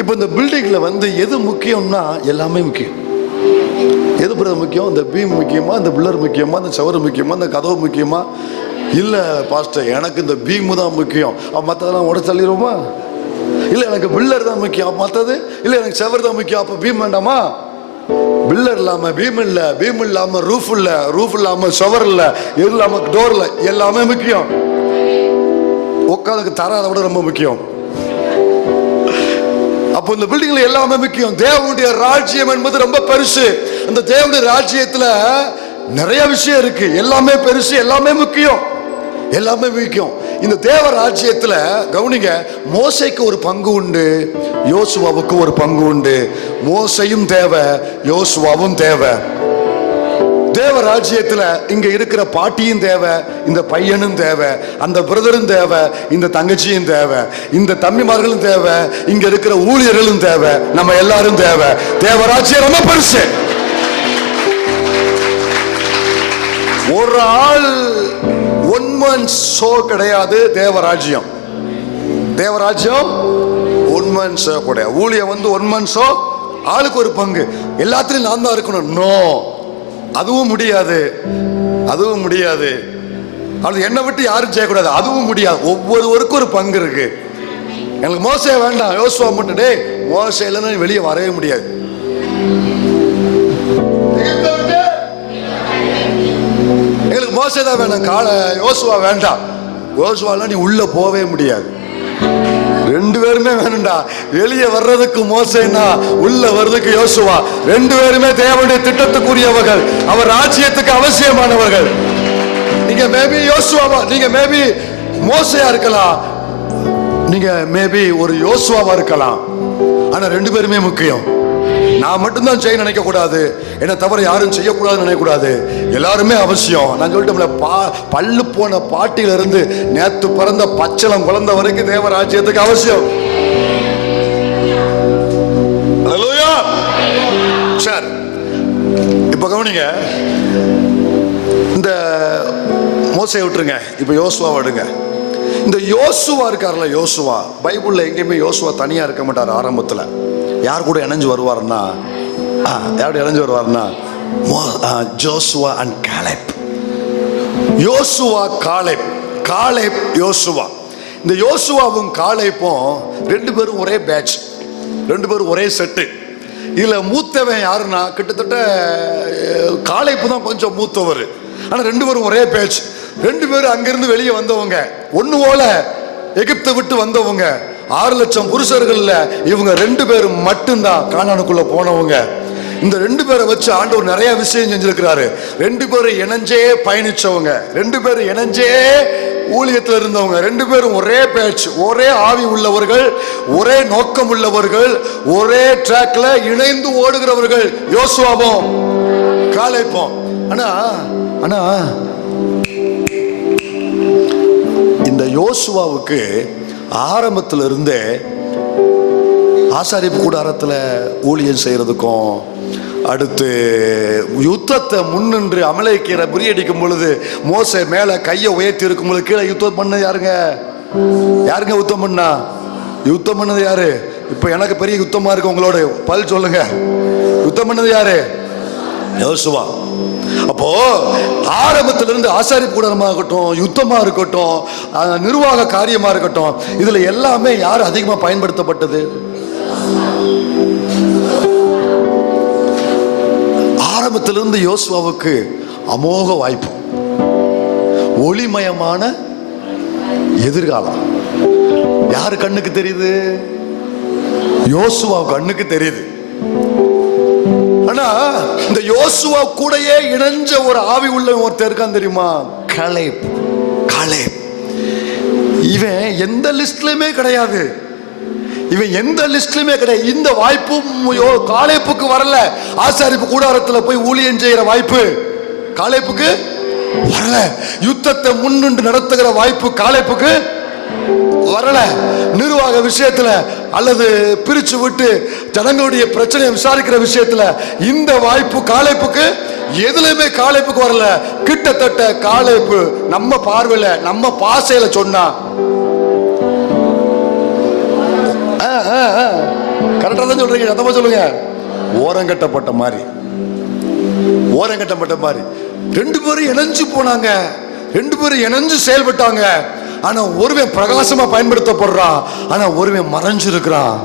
இப்போ இந்த பில்டிங்கில் வந்து எது முக்கியம்னா எல்லாமே முக்கியம். எது முக்கியம்? இந்த பீம் முக்கியமா, இந்த பில்லர் முக்கியமா, இந்த சவரு முக்கியமா, இந்த கதவு முக்கியமா? இல்லை பாஸ்டர், எனக்கு இந்த பீமு தான் முக்கியம், மற்றதெல்லாம் உடச்சு தள்ளிடுவோமா? இல்லை, எனக்கு பில்லர் தான் முக்கியம், மற்றது இல்லை, எனக்கு சவர் தான் முக்கியம், அப்போ பீம் வேண்டாமா? பில்லர் இல்லாமல் பீம் இல்லை, பீம் இல்லாமல் ரூஃப் இல்லை, ரூஃப் இல்லாமல் சவர் இல்லை, எது இல்லாமல் டோர் இல்லை, எல்லாமே முக்கியம். உட்காந்துக்கு தர அதை விட ரொம்ப முக்கியம். அப்போ இந்த பில்டிங்ல எல்லாமே முக்கியம். தேவனுடைய ராஜ்யம் என்பது ரொம்ப பெருசு. அந்த தேவனுடைய ராஜ்யத்துல நிறைய விஷயம் இருக்கு. எல்லாமே பெருசு, எல்லாமே முக்கியம், எல்லாமே முக்கியம். இந்த தேவ ராஜ்யத்துல கவனிங்க, மோசேக்கு ஒரு பங்கு உண்டு, யோசுவாவுக்கு ஒரு பங்கு உண்டு. மோசையும் தேவை, யோசுவாவும் தேவை. தேவ ராஜ்யத்துல இங்க இருக்கிற பாட்டியும் தேவை, இந்த பையனும் தேவை, அந்த பிரதரும் தேவை, இந்த தங்கச்சியும் தேவை, இந்த தம்பிமார்களும் தேவை, இங்க இருக்கிற ஊழியர்களும் தேவை, நம்ம எல்லாரும் தேவை. தேவ ராஜ்யம் ரொம்ப பெருசு. ஒரு ஆள் ஒன்மன் ஷோ கிடையாது தேவராஜ்யம். தேவராஜ்யம் ஒன்மன் ஷோ கிடையாது. ஊழியம் வந்து ஒன்மன் ஷோ, ஆளுக்கு ஒரு பங்கு, எல்லாத்திலும் நான் தான் இருக்கணும். நோ, அதுவும் முடியாது, அதுவும் முடியாது. அது என்னை விட்டு யாரும் செய்யக்கூடாது, அதுவும் முடியாது. ஒவ்வொருவருக்கும் ஒரு பங்கு இருக்கு. எனக்கு மோசே வேண்டாம், யோசுவா மட்டும். டே, மோசே இல்லைன்னா வெளியே வரவே முடியாது. எங்களுக்கு மோசே தான் வேணும், யோசுவா வேண்டாம். யோசுவா நீ உள்ள போவே முடியாது. ரெண்டு பேருமே வேணும்டா. வெளியே வர்றதுக்கு மோசேனா, உள்ள வர்றதுக்கு யோசுவா. ரெண்டு பேருமே தேவனுடைய திட்டத்துக்குரியவர்கள், அவர் ராஜ்யத்துக்கு அவசியமானவர்கள். நீங்க மேபி யோசுவாவா, நீங்க மேபி மோசையா இருக்கலாம், நீங்க மேபி ஒரு யோசுவாவா இருக்கலாம். ஆனா ரெண்டு பேருமே முக்கியம். நான் மட்டும்தான் செய்ய நினைக்க கூடாது, என்ன தவிர யாரும் செய்யக்கூடாதுன்னு நினைக்க கூடாது. எல்லாருமே அவசியம். நான் சொல்லிட்டோம்ல, பல்லு போன பாட்டில இருந்து நேத்து பிறந்த பச்சளம் குழந்தை வரைக்கும் தேவ ராஜ்யத்துக்கு அவசியம். சார், இப்ப கவனிங்க, இந்த மோசையை விட்டுருங்க, இப்ப யோசுவா விடுங்க. இந்த யோசுவா இருக்கார்ல, யோசுவா பைபிள்ல எங்கேயுமே யோசுவா தனியா இருக்க மாட்டார். ஆரம்பத்துல யார் கூட இணைஞ்சு வருவாருன்னா, யாரோட இணைஞ்சு வருவாருன்னா, ஜோசுவா அண்ட் காலேப். யோசுவா காலேப், காலேப் யோசுவா. இந்த யோசுவாவும் காலேப்பும் ரெண்டு பேரும் ஒரே பேட்ச், ரெண்டு பேரும் ஒரே செட்டு. இதுல மூத்தவன் யாருன்னா, கிட்டத்தட்ட காலேப்பு தான் கொஞ்சம் மூத்தவர். ஆனா ரெண்டு பேரும் ஒரே பேட்ச். ரெண்டு பேரும் அங்கிருந்து வெளியே வந்தவங்க, ஒண்ணு போல எகிப்தை விட்டு வந்தவங்க. 6 லட்சம் புருஷர்கள்ல இவங்க ரெண்டு பேரும் மட்டும்தான் கானானுக்குள்ள போனவங்க. இந்த ரெண்டு பேரை வச்சு ஆண்டவர் நிறைய விஷயம் செஞ்சிருக்கிறாரு. ரெண்டு பேரும் இணைஞ்சே பயணிச்சவங்க, ரெண்டு பேரும் இணைஞ்சே ஊழியத்தில் இருந்தவங்க, ரெண்டு பேரும் ஒரே பேட்ச், ஒரே ஆவி உள்ளவர்கள், ஒரே நோக்கம் உள்ளவர்கள், ஒரே ட்ராக்ல இணைந்து ஓடுகிறவர்கள், யோசுவாவும் காலேப்பும். ஆனா ஆனா இந்த யோசுவாவுக்கு ஆரம்பத்தில் இருந்தே ஆசாரிப்பு கூடாரத்தில் ஊழியம் செய்யறதுக்கும், அடுத்து யுத்தத்தை முன்னின்று அமலேக்கியரை முறியடிக்கும் பொழுது மோசே மேல கையை உயர்த்தி இருக்கும் பொழுது கீழே யுத்தம் பண்ணது யாருங்க? யாருங்க யுத்தம் பண்ணா? யுத்தம் பண்ணது யாரு? இப்ப எனக்கு பெரிய யுத்தமா இருக்கு உங்களோட, பல் சொல்லுங்க. யுத்தம் பண்ணது யாரு? யோசுவா. அப்போ ஆரம்பத்திலிருந்து ஆசாரிப்பு கூடமா இருக்கட்டும், யுத்தமா இருக்கட்டும், நிர்வாக காரியமா இருக்கட்டும், இதுல எல்லாமே யார் அதிகமா பயன்படுத்தப்பட்டது? ஆரம்பத்திலிருந்து யோசுவாவுக்கு அமோக வாய்ப்பு, ஒளிமயமான எதிர்காலம். யாரு கண்ணுக்கு தெரியுது? யோசுவா கண்ணுக்கு தெரியுது. ஆனா இந்த யோசுவா கூடயே இணைஞ்ச ஒரு ஆவி உள்ள ஒருத்தர் இருக்கான் தெரியுமா? காலேப். காலேப் இவன் எந்த லிஸ்ட்லயுமே கிடையாது. இவன் எந்த லிஸ்ட்லயுமே கிடையாது. இந்த வாய்ப்பும் காலேப்புக்கு வரல. ஆசாரிப்பு கூடாரத்தில் போய் ஊழியம் செய்யற வாய்ப்பு காலேப்புக்கு வரல. யுத்தத்தை முன்னின்று நடத்துகிற வாய்ப்பு காலேப்புக்கு வரல. நிர்வாக விஷயத்துல அல்லது பிரிச்சு விட்டு ஜனங்களுடைய பிரச்சனையை விசாரிக்கிற விஷயத்துல இந்த வாய்ப்பு காலேப்புக்கு எதுலையுமே காலேப்புக்கு வரல. கிட்டத்தட்ட காலேப்பு நம்ம பார்வையில நம்ம பாசையில சொன்னா கரெக்டா தான் சொல்றீங்க, சத்தமா சொல்லுங்க. ஓரங்கட்டப்பட்ட மாதிரி, ஓரங்கட்டப்பட்ட மாதிரி. ரெண்டு பேரும் இணைஞ்சு போனாங்க, ரெண்டு பேரும் இணைஞ்சு செயல்பட்டாங்க. ஆனா ஒருவன் பிரகாசமா பயன்படுத்தப்படுறான், ஆனா ஒருவன் மறைஞ்சிருக்கிறான்.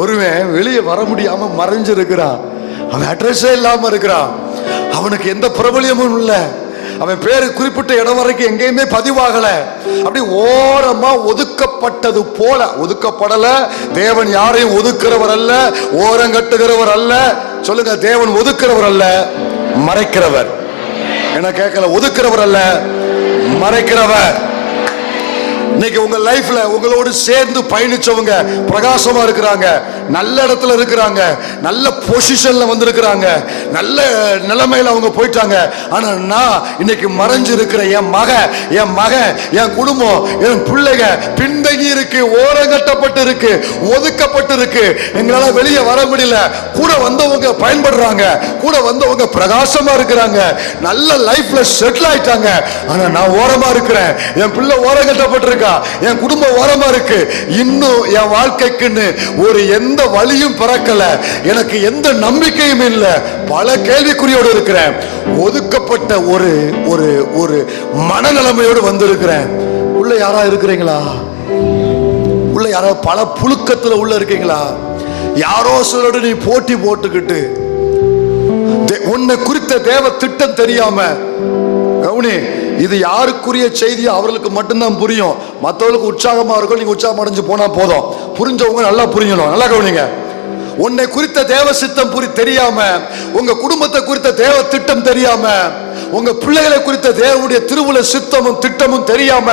ஒருவன் வெளியே வர முடியாம மறைஞ்சிருக்கிறான். அவன் அட்ரஸே இல்லாம இருக்கிறான். அவனுக்கு எந்த பிரபலியமும் இல்லை. அவன் பேரு குறிப்பிட்ட இடம் வரைக்கும் எங்கேயுமே பதிவாகல. அப்படி ஓரமா ஒதுக்கப்பட்டது போல. ஒதுக்கப்படல. தேவன் யாரையும் ஒதுக்கிறவர் அல்ல, ஓரங்கட்டுகிறவர் அல்ல. சொல்லுங்க, தேவன் ஒதுக்கிறவர் அல்ல, மறைக்கிறவர். என்ன கேட்கல? ஒதுக்கிறவர் அல்ல, மறைக்கிறவர். இன்னைக்கு உங்க லைஃப்ல உங்களோடு சேர்ந்து பயணிச்சவங்க பிரகாசமா இருக்கிறாங்க, நல்ல இடத்துல இருக்கிறாங்க, நல்ல பொசிஷன்ல வந்திருக்கிறாங்க, நல்ல நிலைமையில அவங்க போயிட்டாங்க. ஆனா நான் இன்னைக்கு மறைஞ்சு இருக்கிற என் மகன், என் குடும்பம், என் பிள்ளைங்க பின்தங்கி இருக்கு, ஓரங்கட்டப்பட்டு இருக்கு, ஒதுக்கப்பட்டு இருக்கு. எங்களால வெளியே வர முடியல. கூட வந்தவங்க பயன்படுறாங்க, கூட வந்தவங்க பிரகாசமா இருக்கிறாங்க, நல்ல லைஃப்ல செட்டில் ஆயிட்டாங்க. ஆனா நான் ஓரமா இருக்கிறேன். என் பிள்ளை ஓரங்கட்டப்பட்டிருக்கா, என் குடும்பம் ஓரமா இருக்கு. இன்னும் என் வாழ்க்கைக்குன்னு ஒரு எந்த வழியும் பிறக்கல, எனக்கு எந்த நம்பிக்கையும் இல்லை, பல கேள்விக்குறியோடு இருக்கிறேன். ஒதுக்கப்பட்ட ஒரு ஒரு ஒரு மனநிலைமையோடு வந்திருக்கிறேன். உள்ள யாரா இருக்கிறீங்களா? உள்ள யாரோ பல புழுக்கத்துல உள்ள இருக்கீங்களா? யாரோ சிலரோடு நீ போட்டி போட்டுக்கிட்டு உன்னை குறித்த தேவ திட்டம் தெரியாம, கவுனி, இது யாருக்குரிய செய்தியோ அவர்களுக்கு மட்டும்தான் புரியும். மற்றவர்களுக்கு உற்சாகமா இருக்கும், நீங்க உற்சாகம் அடைஞ்சு போனா போதும். புரிஞ்சவங்க நல்லா புரியணும். நல்லா கவனிங்க. உன்னை குறித்த தேவ சித்தம் தெரியாம, உங்க குடும்பத்தை குறித்த தேவ திட்டம் தெரியாம, உங்க பிள்ளைகளை குறித்த தேவனுடைய திருவுள சித்தமும் திட்டமும் தெரியாம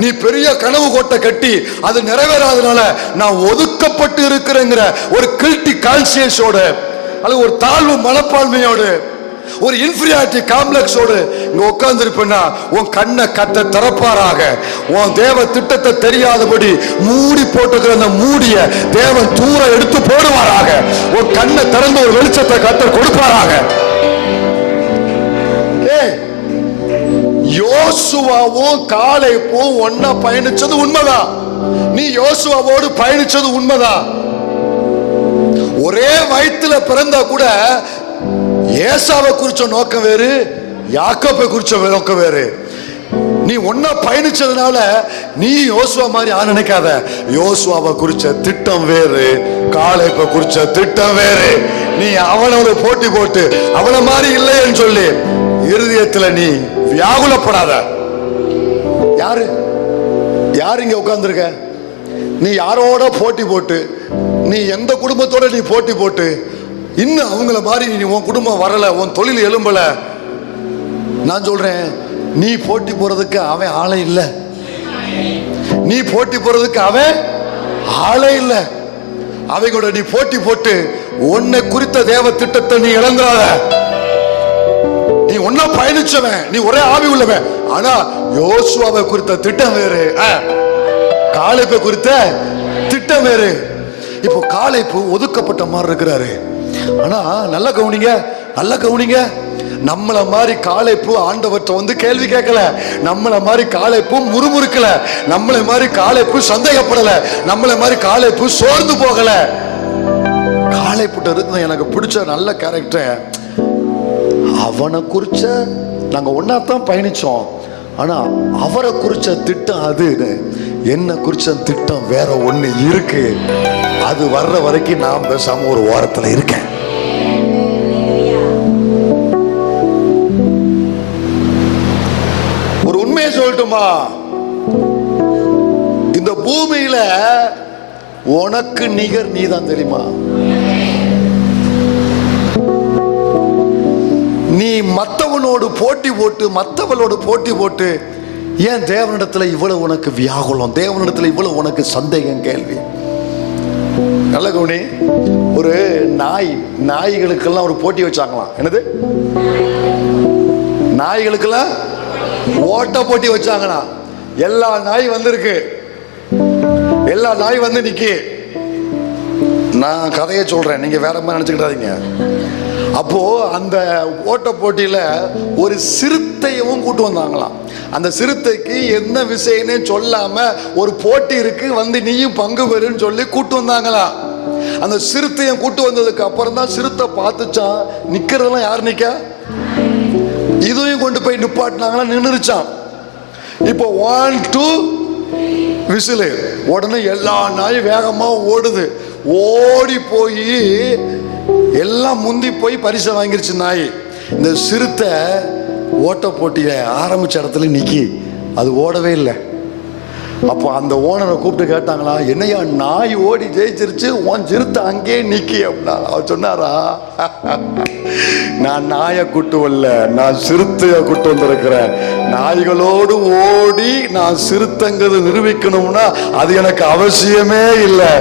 நீ பெரிய கனவு கோட்டை கட்டி அது நிறைவேறாதனால நான் ஒதுக்கப்பட்டு இருக்கிறேங்கிற ஒரு கில்ட்டி கான்சியஸோட அல்லது ஒரு தாழ்வு மனப்பான்மையோடு ஒரு இன்ஃபீரியாரிட்டி காம்ப்ளெக்ஸோடு இங்க உட்கார்ந்து இருப்பேன்னா உன் கண்ணை கத்த திறப்பாராக. உன் தேவ திட்டத்தை தெரியாதபடி மூடி போட்டுக்கிற அந்த மூடிய தேவன் தூரம் எடுத்து போடுவாராக. உன் கண்ணை திறந்து ஒரு வெளிச்சத்தை கத்தர் கொடுப்பாராக. யோசுவாவும் காலேப்பும் ஒன்னா பயணிச்சது உண்மைதான். நீ யோசுவாவோடு பயணிச்சது உண்மைதான். ஒரே வயிற்றுல பிறந்தா கூட ஏசாவை குறிச்ச நோக்கம் வேறு, யாக்கோபை குறிச்ச நோக்கம் வேறு. நீ ஒன்னா பயணிச்சதுனால நீ யோசுவா மாதிரி நினைக்காத. யோசுவாவை குறிச்ச திட்டம் வேறு, காலேப்பை குறிச்ச திட்டம் வேறு. நீ அவனோட போட்டி போட்டு அவனை மாதிரி இல்லைன்னு சொல்லி இருதயத்துல நீ வியாகுலப்படாத. யாரு யாரு இங்க உட்கார்ந்துருக்க? நீ யாரோட போட்டி போட்டு, நீ எந்த குடும்பத்தோட நீ போட்டி போட்டு இன்னும் அவங்கள மாதிரி நீ உன் குடும்பம் வரல, உன் தொழில் எழும்பல. நான் சொல்றேன், நீ போட்டி போறதுக்கு அவன் ஆளே இல்லை. நீ போட்டி போறதுக்கு அவன் ஆளே இல்லை. அவைகளோட நீ போட்டி போட்டு உன்னை குறித்த தேவ திட்டத்தை நீ இழந்துடாத. நீ ஒன்னா பயணிச்சவன், நீ ஒரே ஆவி உள்ளவன். ஆனா யோசுவாவை குறித்த திட்டம் வேறு, காலேப்பை குறித்த திட்டம் வேறு. இப்போ காலேப்பு ஒதுக்கப்பட்ட மாதிரி இருக்கிறாரு. ஆனா நல்ல கவனிங்க, நல்ல கவனிங்க. நம்மள மாதிரி காளைப்பு ஆண்டவற்றை வந்து கேள்வி கேட்கல, நம்மள மாதிரி காளைப்பு முறுமுறுக்கல, நம்மள மாதிரி காளைப்பு சந்தேகப்படல, நம்மள மாதிரி காளைப்பு சோர்ந்து போகல. காளைப்புட்ட இருக்கு எனக்கு பிடிச்ச நல்ல கேரக்டர். அவனை குறிச்ச நாங்க ஒன்னாத்தான் பயணிச்சோம், ஆனா அவரை குறிச்ச திட்டம் அது, என்ன குறிச்ச திட்டம் வேற ஒண்ணு இருக்கு. அது வர்ற வரைக்கும் நான் பேசாம ஒரு ஓரத்துல இருக்கேன். ஒரு உண்மையை சொல்லட்டுமா, இந்த பூமியில உனக்கு நிகர் நீதான், தெரியுமா? நீ மற்றவனோடு போட்டி போட்டு, மற்றவளோடு போட்டி போட்டு, ஏன் தேவனிடத்துல இவ்வளவு உனக்கு வியாகுலம், தேவனிடத்துல இவ்வளவு உனக்கு சந்தேகம், கேள்வி? நல்ல கவனி. ஒரு நாய்களுக்கெல்லாம் ஒரு போட்டி வச்சாங்களாம். என்னது? நாய்களுக்கெல்லாம் ஓட்ட போட்டி வச்சாங்கண்ணா. எல்லா நாய் வந்திருக்கு, எல்லா நாய் வந்து நிக்கி. நான் கதையை சொல்றேன், நீங்க வேற மாதிரி நினைச்சுக்கிட்டாதீங்க. அப்போ அந்த ஓட்ட போட்டியில ஒரு சிறுத்தையவும் கூட்டு வந்தாங்களாம். அந்த சிறுத்தைக்கு என்ன விஷயம்னே சொல்லாம ஒரு போட்டி இருக்கு, வந்து நீயும் பங்கு பெறுன்னு சொல்லி கூட்டு வந்தாங்களாம். அந்த சிறுத்தையும் கூட்டு வந்ததுக்கு அப்புறம் தான் சிறுத்தை பார்த்துச்சான், நிக்கிறதெல்லாம் யார் நிக்க, இதையும் கொண்டு போய் நிப்பாட்டினாங்களா, நின்றுச்சான். இப்போ 1 2 விசிலு, உடனே எல்லா நாயும் வேகமா ஓடுது. ஓடி போய் எல்லாம் முந்தி போய் பரிசை வாங்கிருச்சு நாய். இந்த சிறுத்தை ஓட்ட போட்டிய ஆரம்பிச்ச இடத்துல நிக்கி, அது ஓடவே இல்லை. அப்போ அந்த ஓனரை கூப்பிட்டு கேட்டாங்களா, என்னையா நாய் ஓடி ஜெயிச்சிருச்சு, உன் சிறுத்தை அங்கே நிக்கி அப்படின்னா. அவர் சொன்னாரா, நான் நாயை கூட்டு வரல, நான் சிறுத்தைய கூட்டு வந்திருக்கிறேன். நாய்களோடு ஓடி நான் சிறுத்தைங்கிறது நிரூபிக்கணும்னா அது எனக்கு அவசியமே இல்லை.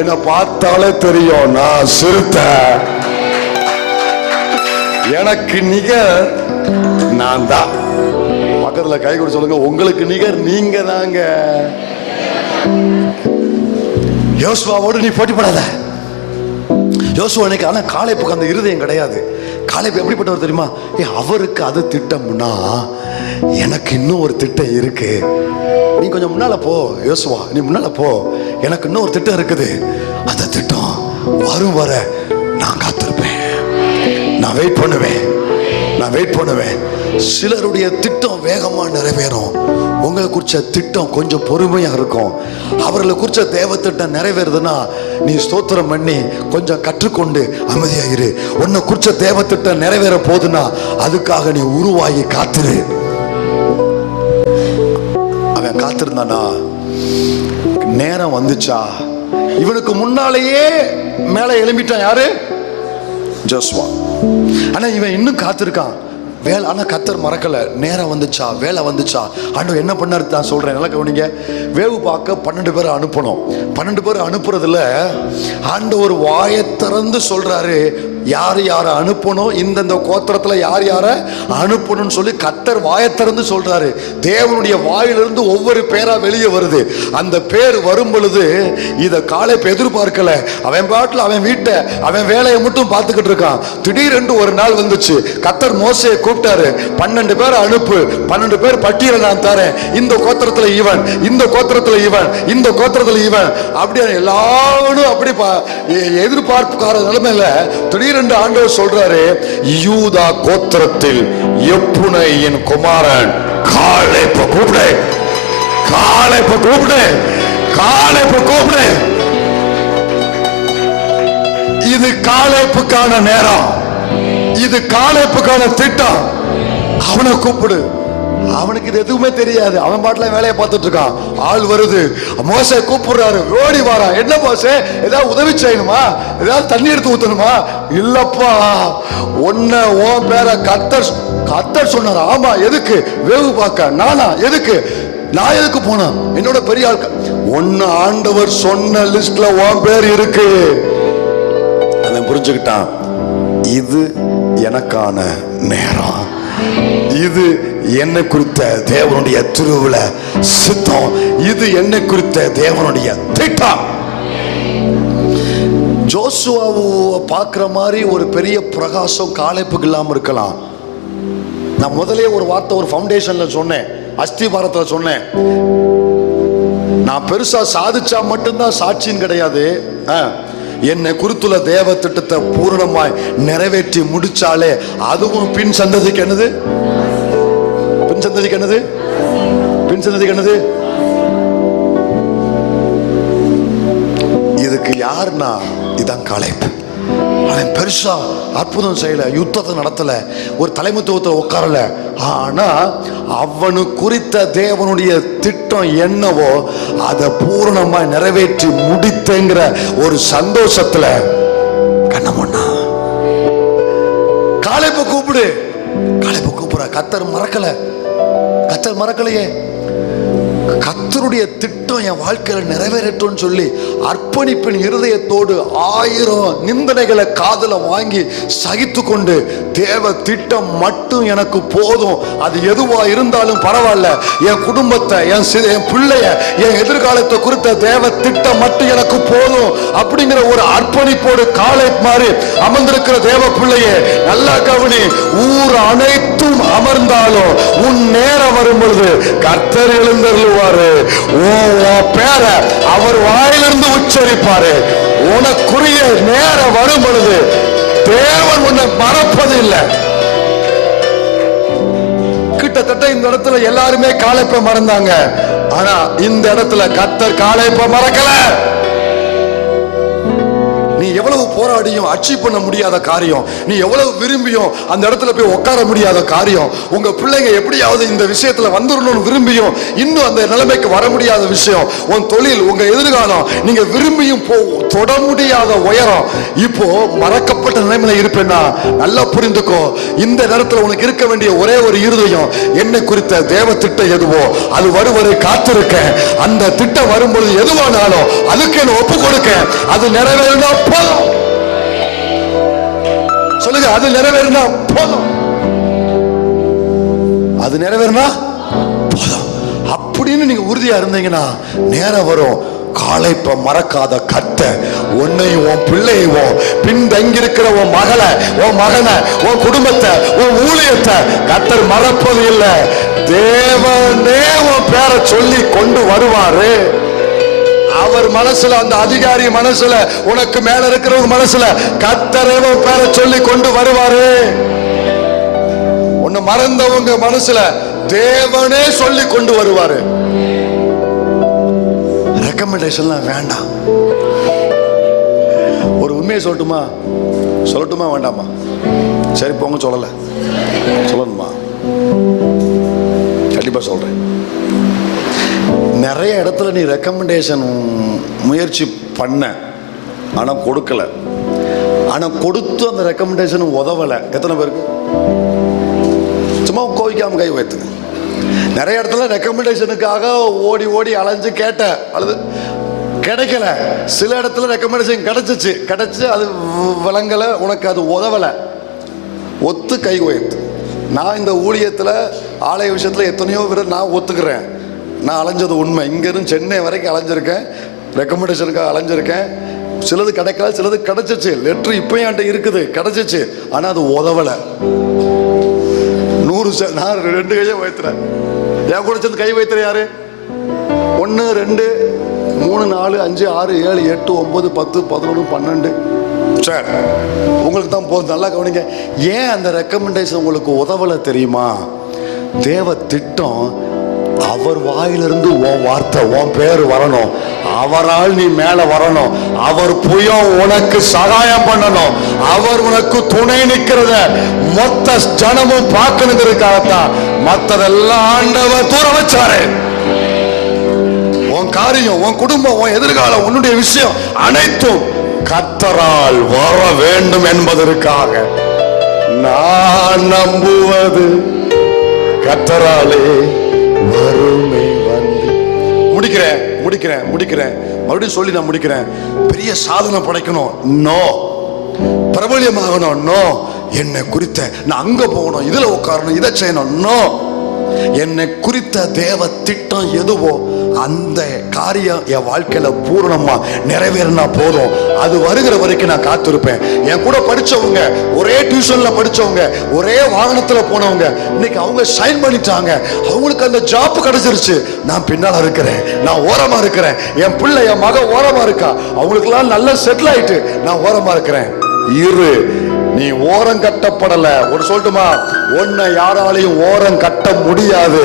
என்னை பார்த்தாலே தெரியும் நான் சிறுத்தை. எனக்கு நிகர் நான் தான். பக்கத்துல கை கொடுத்து சொல்லுங்க, உங்களுக்கு நிகர் நீங்க தாங்க. யோசுவாவோடு நீ போட்டி போடாத. யோசுவா எனக்கு, ஆனா காளைப்புக்கு அந்த இருதயம் கிடையாது. காளைப்பு எப்படிப்பட்டவர் தெரியுமா? அவருக்கு அது திட்டம்னா எனக்கு இன்னும் ஒரு திட்டம் இருக்கு. நீ கொஞ்சம் முன்னால போ யோசுவா, நீ முன்னால போ, எனக்கு இன்னும் ஒரு திட்டம் இருக்குது. அந்த திட்டம் வரும் வர நான் காத்திருப்பேன், நான் வெயிட் பண்ணுவேன், நான் வெயிட் பண்ணுவேன். சிலருடைய திட்டம் வேகமா நிறைவேறும், உங்களை குறிச்ச திட்டம் கொஞ்சம் பொறுமையா இருக்கும். அவர்களை குறிச்ச தேவ திட்டம் நிறைவேறுதுன்னா நீ ஸ்தோத்திரம் பண்ணி கொஞ்சம் கற்றுக்கொண்டு அமைதியாயிரு. உன்னை குறிச்ச தேவ திட்டம் நிறைவேற போதுன்னா அதுக்காக நீ உருவாகி காத்திரு. அவன் காத்திருந்தானா, நேரம் வந்துச்சா, இவனுக்கு முன்னாலேயே மேலே எழும்பிட்டான். யாரு? ஜோசுவா. ஆனா இவன் இன்னும் காத்திருக்கான். வேலை, ஆனா கர்த்தர் மறக்கல. நேரம் வந்துச்சா, வேலை வந்துச்சா, ஆண்டவர் என்ன பண்ணாரு தான் சொல்றேன், நல்லா கவனிங்க. வேவு பார்க்க 12 பேரை அனுப்பணும். 12 பேரை அனுப்புறதுல ஆண்டவர் வாயை திறந்து சொல்றாரு, யார் யாரை அனுப்பணும், இந்தந்த கோத்திரத்துல யார் யாரை அனுப்பணும்னு சொல்லி கர்த்தர் வாயை திறந்து சொல்றாரு. தேவனுடைய வாயிலிருந்து ஒவ்வொரு பேரா வெளியே வருது. அந்த பேர் வரும் பொழுது இத காளைப்பு எதிர்பார்க்கல. அவன் பாட்டுல அவன் வீட்டை அவன் வேலையை மட்டும் பார்த்துக்கிட்டு இருக்கான். திடீரென்று ஒரு நாள் வந்துச்சு, கர்த்தர் மோசேயை கூப்பிட்டாரு, 12 பேரை அனுப்பு, 12 பேர் பட்டியலை நான் தரேன், இந்த கோத்திரத்துல இவன், இந்த கோத்திரத்துல இவன், இந்த கோத்திரத்துல இவன், அப்படியே எல்லாரும் அப்படி எதிர்பார்ப்புக்கார நிலைமையில திடீர் என்று ஆண்டவர் சொல்றாரு, யூதா கோத்திரத்தில் எப்புனையின் குமாரன் காளைப்பை கூப்பிடு, காளைப்பை கூப்பிடு, காளைப்பை கூப்பிடு. இது காளைப்புக்கான நேரம், இது காளைப்புக்கான திட்டம். அவனை கூப்பிடு. அவனுக்கு இது எதுவுமே தெரியாது, அவன் பாட்டுல வேலையை பார்த்துட்டு இருக்கான். ஆள் வருது, மோசே கூப்பிடுறாரு, ஓடி வாரா. என்ன மோசே, ஏதாவது உதவி செய்யணுமா, ஏதாவது தண்ணி எடுத்து ஊத்தணுமா? இல்லப்பா, உன்னை உன் பேரை கர்த்தர் சொன்னார். ஆமா, எதுக்கு? வேவு பார்க்க. நானா? எதுக்கு? நான் எதுக்கு போனேன்? என்னோட பெரிய ஆள். ஒன்னு ஆண்டவர் சொன்ன லிஸ்ட்ல உன் பேர் இருக்கு. அவன் புரிஞ்சுக்கிட்டான், இது எனக்கான நேரம், இது என்னை குறித்த தேவனுடைய திருவுல சித்தம், இது என்னை குறித்த தேவனுடைய திட்டம். ஜோசுவாவை பார்க்குற மாதிரி ஒரு பெரிய பிரகாசம் காலேப்புக்கு இல்லாமல் இருக்கலாம். நான் முதலே ஒரு வார்த்தை ஒரு ஃபவுண்டேஷன்ல சொன்னேன், அஸ்திபாரத்தில் சொன்னேன், நான் பெருசா சாதிச்சா மட்டும்தான் சாட்சின்னு கிடையாது. என்னை குறித்துள்ள தேவ திட்டத்தை பூரணமாய் நிறைவேற்றி முடிச்சாலே அதுவும் பின் சந்ததிக்கு என்னது? பின் சந்ததிக்கு என்னது? பின் சந்ததிக்கு என்னது? இதுக்கு யாருன்னா இதான் காலேப். அவன் பெருசா அற்புதம் செய்யல, யுத்தத்தை நடத்தல, ஒரு தலைமைத்துவத்தில் உட்காரல. ஆனா அவனு குறித்த தேவனுடைய திட்டம் என்னவோ அதை பூரணமா நிறைவேற்றி முடித்தங்கிற ஒரு சந்தோஷத்துல கண்ணமண்ணா காலேப்பை கூப்பிடு. காலேப்பை கூப்பிடுற. கர்த்தர் மறக்கல, கர்த்தர் மறக்கலையே. கர்த்தருடைய திட்டம் என் வாழ்க்கையில நிறைவேறட்டும்னு சொல்லி அர்ப்பணிப்பின் இருதயத்தோடு 1000 நிந்தனைகளை காதுல வாங்கி சகித்து கொண்டு தேவ திட்டம் மட்டும் எனக்கு போதும், அது எதுவா இருந்தாலும் பரவாயில்ல, என் குடும்பத்தை, என் பிள்ளைய, என் எதிர்காலத்தை குறித்த தேவ திட்டம் மட்டும் எனக்கு போதும் அப்படிங்கிற ஒரு அர்ப்பணிப்போடு காலேப் மாதிரி அமர்ந்திருக்கிற தேவ பிள்ளையே நல்லா கவனி. ஊர் அனைத்தும் அமர்ந்தாலும் உன் நேரம் வரும் பொழுது கர்த்தர் எழுந்தருளுவாரு. பேரை அவர் வாயிலிருந்து உச்சரிப்பாரு. உனக்குரிய நேரம் வரும் பொழுது தேவன் உன்னை மறப்பது இல்லை. கிட்டத்தட்ட இந்த இடத்துல எல்லாருமே காலேப்பை மறந்தாங்க. ஆனா இந்த இடத்துல கர்த்தர் காலேப்பை மறக்கல. நீ எவ்வளவு போராடியும் அச்சீவ் பண்ண முடியாத காரியம், நீ எவ்வளவு விரும்பியும் அந்த இடத்துல போய் உட்கார முடியாத காரியம், உங்க பிள்ளைங்க எப்படியாவது இந்த விஷயத்துல வந்துடணும்னு விரும்பியும் இன்னும் அந்த நிலைமைக்கு வர முடியாத விஷயம், உன் தொழில், உங்க எதிர்காலம், நீங்க விரும்பியும் தொட முடியாத உயரம், இப்போ மறக்கப்பட்ட நிலைமையில இருப்பேன்னா நல்லா புரிந்துக்கோ. இந்த நேரத்தில் உனக்கு இருக்க வேண்டிய ஒரே ஒரு இருதயம், என்னை குறித்த தேவ திட்டம் எதுவோ அது வருவரை காத்திருக்கேன். அந்த திட்டம் வரும்பொழுது எதுவானாலும் அதுக்கு என்ன ஒப்பு கொடுக்க, அது நிறைவேறினா போதும். சொல்லுங்க, அது நிறைவேறினா போதும், அது நிறைவேறினா போதும் அப்படின்னு நீங்க உறுதியா இருந்தீங்கன்னா நேரம் வரும். காலேப்பை மறக்காத கர்த்தர் உன்னையும் உன் பிள்ளையும் பின்தங்கியிருக்கிற உன் மகளை, உன் மகனை, உன் குடும்பத்தை, உன் ஊழியத்தை கர்த்தர் மறப்பது இல்லை. தேவனே உன் பேரை சொல்லி கொண்டு வருவாரு. அவர் மனசுல, அந்த அதிகாரி மனசுல, உனக்கு மேல இருக்கிறவங்க மனசுல கர்த்தரே உன் பேரை சொல்லி கொண்டு வருவாரு. உன்னை மறந்தவங்க மனசுல தேவனே சொல்லி கொண்டு வருவாரு. ரெக்கமெண்டேஷன்லாம் வேண்டாம். ஒரு உண்மையை சொல்லட்டுமா வேண்டாமா? சரி போங்க, சொல்லணுமா? கண்டிப்பா சொல்றேன். நிறைய இடத்துல நீ ரெக்கமெண்டேஷன் முயற்சி பண்ண, ஆனா கொடுக்கல. ஆனா கொடுத்து அந்த ரெக்கமெண்டேஷன் உதவல. எத்தனை பேருக்கு? சும்மா கோவிக்காம கை வைத்துங்க. நிறைய இடத்துல ரெக்கமெண்டேஷனுக்காக ஓடி ஓடி அலைஞ்சு கேட்ட, அல்லது கிடைக்கல. சில இடத்துல ரெக்கமெண்டேஷன் கிடைச்சு அது விளங்கல, உனக்கு அது உதவல. ஒத்து கை வைத்து. நான் இந்த ஊழியத்தில் ஆலய விஷயத்தில் எத்தனையோ பேர் நான் ஒத்துக்கிறேன். நான் அலைஞ்சது உண்மை. இங்கேருந்து சென்னை வரைக்கும் அலைஞ்சிருக்கேன், ரெக்கமெண்டேஷனுக்காக அலைஞ்சிருக்கேன். சிலது கிடைக்கல, சிலது கிடைச்சிச்சு. லெட்ரு இப்போ என்கிட்ட இருக்குது, கிடைச்சிச்சு. ஆனால் அது உதவலை. 100 நான் 2 கையை வைத்துறேன். என் கூட சேர்ந்து கை வைத்துறேன் யாரு? 1 2 3 4 5 6 7 8 9 10 11 12. சார் உங்களுக்கு தான் போதும். நல்லா கவனிங்க. ஏன் அந்த ரெக்கமெண்டேஷன் உங்களுக்கு உதவலை தெரியுமா? தேவ திட்டம் அவர் வாயிலிருந்து உன் வார்த்தை, உன் பேர் வரணும். அவரால் நீ மேல வரணும். அவர் புயம் உனக்கு சகாயம் பண்ணணும். அவர் உனக்கு துணை நிற்கிறத மொத்த ஜனமும் பார்க்கணுங்கிறதுக்காகத்தான் மற்றதெல்லாம் ஆண்டவர் தூர வச்சாரு. உன் காரியம், உன் குடும்பம், உன் எதிர்காலம், உன்னுடைய விஷயம் அனைத்தும் கர்த்தரால் வர வேண்டும் என்பதற்காக நான் நம்புவது கர்த்தராலே வருமே. வந்து முடிக்கிறேன் மறுபடியும் சொல்லி நான் முடிக்கிறேன். பெரிய சாதனை படைக்கணும், நோ. பிரபல்யமாகணும், நோ. என்னை குறித்த நான் அங்க போகணும், இதுல உட்காரணும், இதை செய்யணும், நோ. என்னை குறித்த தேவ திட்டம் எதுவோ அந்த காரியம் என் வாழ்க்கையில பூரணமா நிறைவேறினா போதும். அது வருகிற வரைக்கும் நான் காத்திருப்பேன். என் கூட படிச்சவங்க, ஒரே டியூஷன்ல படிச்சவங்க, ஒரே வாகனத்துல போனவங்க, இன்னைக்கு அவங்க சைன் பண்ணிட்டாங்க, அவங்களுக்கு அந்த ஜாப் கிடைச்சிருச்சு. நான் பின்னால இருக்கிறேன், நான் ஓரமா இருக்கிறேன். என் பிள்ளை, என் மக ஓரமா இருக்கா, அவங்களுக்கு எல்லாம் நல்லா செட்டில் ஆயிட்டு, நான் ஓரமா இருக்கிறேன். இரு, நீ ஓரம் கட்டப்படல. ஒரு சொல்லட்டுமா, உன்னை யாராலையும் ஓரம் கட்ட முடியாது.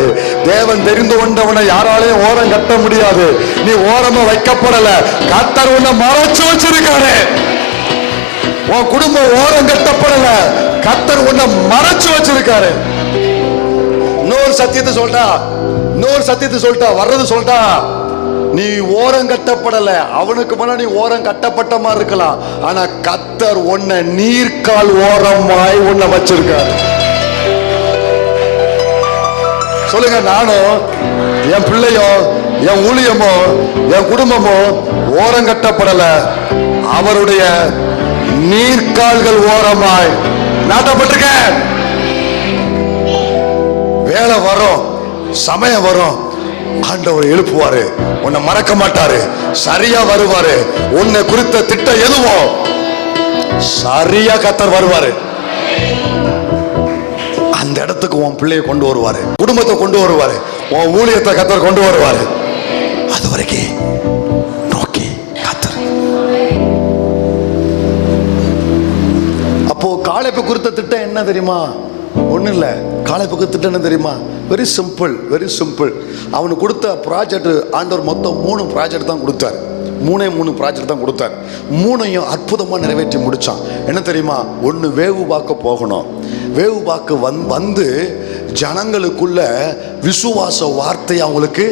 தேவன் தெரிந்து கொண்டவனை யாராலையும் ஓரம் கட்ட முடியாது. நீ ஓரமா வைக்கப்படல. கர்த்தர் உன்னை மறைச்சு வச்சிருக்காரு. உன் குடும்பம் ஓரம் கட்டப்படல, கர்த்தர் உன்னை மறைச்சு வச்சிருக்காரு. இன்னொரு சத்தியத்தை சொல்லிட்டா, வர்றது சொல்லிட்டா, நீ ஓரம் கட்டப்படல. அவனுக்கு முன்னாடி நீ ஓரம் கட்டப்பட்ட மாதிரி இருக்கலாம், ஆனா கர்த்தர் உன்னை நீர்க்கால் ஓரமாய் உன்னை வச்சிருக்காரு. சொல்லுங்க, நானும் என் பிள்ளையோ, என் ஊழியமோ, என் குடும்பமோ ஓரம் கட்டப்படல, அவருடைய நீர்க்கால்கள் ஓரமாய் நாட்டப்பட்டிருக்க. வேலை வரும், சமயம் வரும், ஆண்டவர் எழுப்புவாரு, உன்னை மறக்க மாட்டாரு, சரியா வருவாரு. உன்னை குறித்த திட்டம் எதுவோ சரியா கர்த்தர் வருவாரு. அந்த இடத்துக்கு உன் பிள்ளையை கொண்டு வருவாரு, குடும்பத்தை கொண்டு வருவாரு, உன் ஊழியத்தை கர்த்தர் கொண்டு வருவாரு. அது வரைக்கும் நோக்கி கர்த்தர். அப்போ காலேபு குறித்த திட்டம் என்ன தெரியுமா? ஒன்றும் இல்லை. காலேபுக்கு திட்டம் என்ன தெரியுமா? Very simple, very simple. அவனுக்கு கொடுத்த ப்ராஜெக்ட், ஆண்டவர் மொத்தம் 3 ப்ராஜெக்ட் தான் கொடுத்தார். 3 ப்ராஜெக்ட் தான் கொடுத்தார். 3ஐயும் அற்புதமாக நிறைவேற்றி முடித்தான். என்ன தெரியுமா? ஒன்று, வேவு பார்க்க போகணும். வேவு பார்க்க வந்து ஜனங்களுக்குள்ள விசுவாச வார்த்தையை அவங்களுக்கு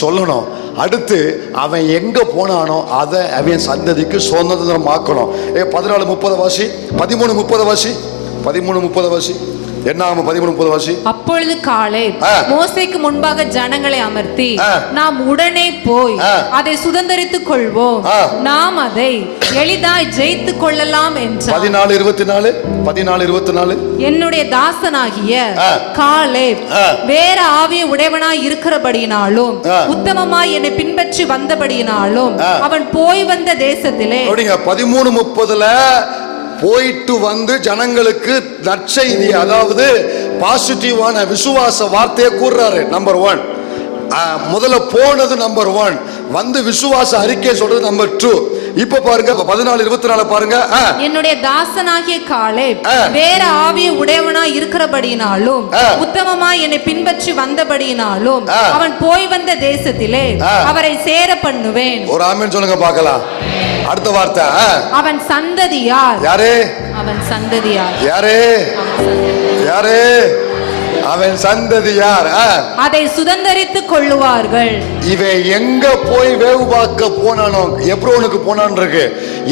சொல்லணும். அடுத்து அவன் எங்க போனானோ அதை அவன் சந்ததிக்கு சுதந்திரமாக்கணும். 14:30 வாசி, 13:30 வாசி, 13:30 வாசி. என்னாம 13:30 வாசி. அப்பொழுது காலேப் மோசேக்கு முன்பாக ஜனங்களை அமர்த்தி, நாம் உடனே போய் அதை சுதந்தரித்துக் கொள்வோம், நாம் அதை எளிதாய் ஜெயித்துக் கொள்ளலாம் என்றார். 14:24 என்னுடைய தாசனாகிய காலேப் வேற ஆவிய உடையவனாய் இருக்கிறபடியினாலும் உத்தமமாய் என்னை பின்பற்றி வந்தபடியினாலும் அவன் போய் வந்த தேசத்திலே 13:30 போயிட்டு வந்து ஜனங்களுக்கு நற்செய்தி, அதாவது பாசிட்டிவான விசுவாச வார்த்தையை கூறுறாரு. நம்பர் 1. முதல்ல போனது நம்பர் 1, வந்து விசுவாச அறிக்கை சொல்றது நம்பர் 2. இப்ப பாருங்க 14:24 பாருங்க. என்னுடைய தாசனாகிய காலேப் வேற ஆவிய உடையவனாய் இருக்கிறபடியினாலும் உத்தமமாய் என்னை பின்பற்றி வந்தபடியினாலும் அவன் போய் வந்த தேசத்திலே அவரை சேர பண்ணுவேன். ஒரு ஆமென் சொல்லுங்க பார்க்கலாம். அடுத்த வார்த்தை, அவன் சந்ததியார். யாரே? அவன் சந்ததியார். யாரே? யாரே? அவன் சந்ததியார் அதை சுதந்தரித்துக் கொள்ளுவார்கள். இவன் எங்க போய் வேவு பார்க்க போனானோ, எப்ரோனுக்கு போனான் இருக்கு.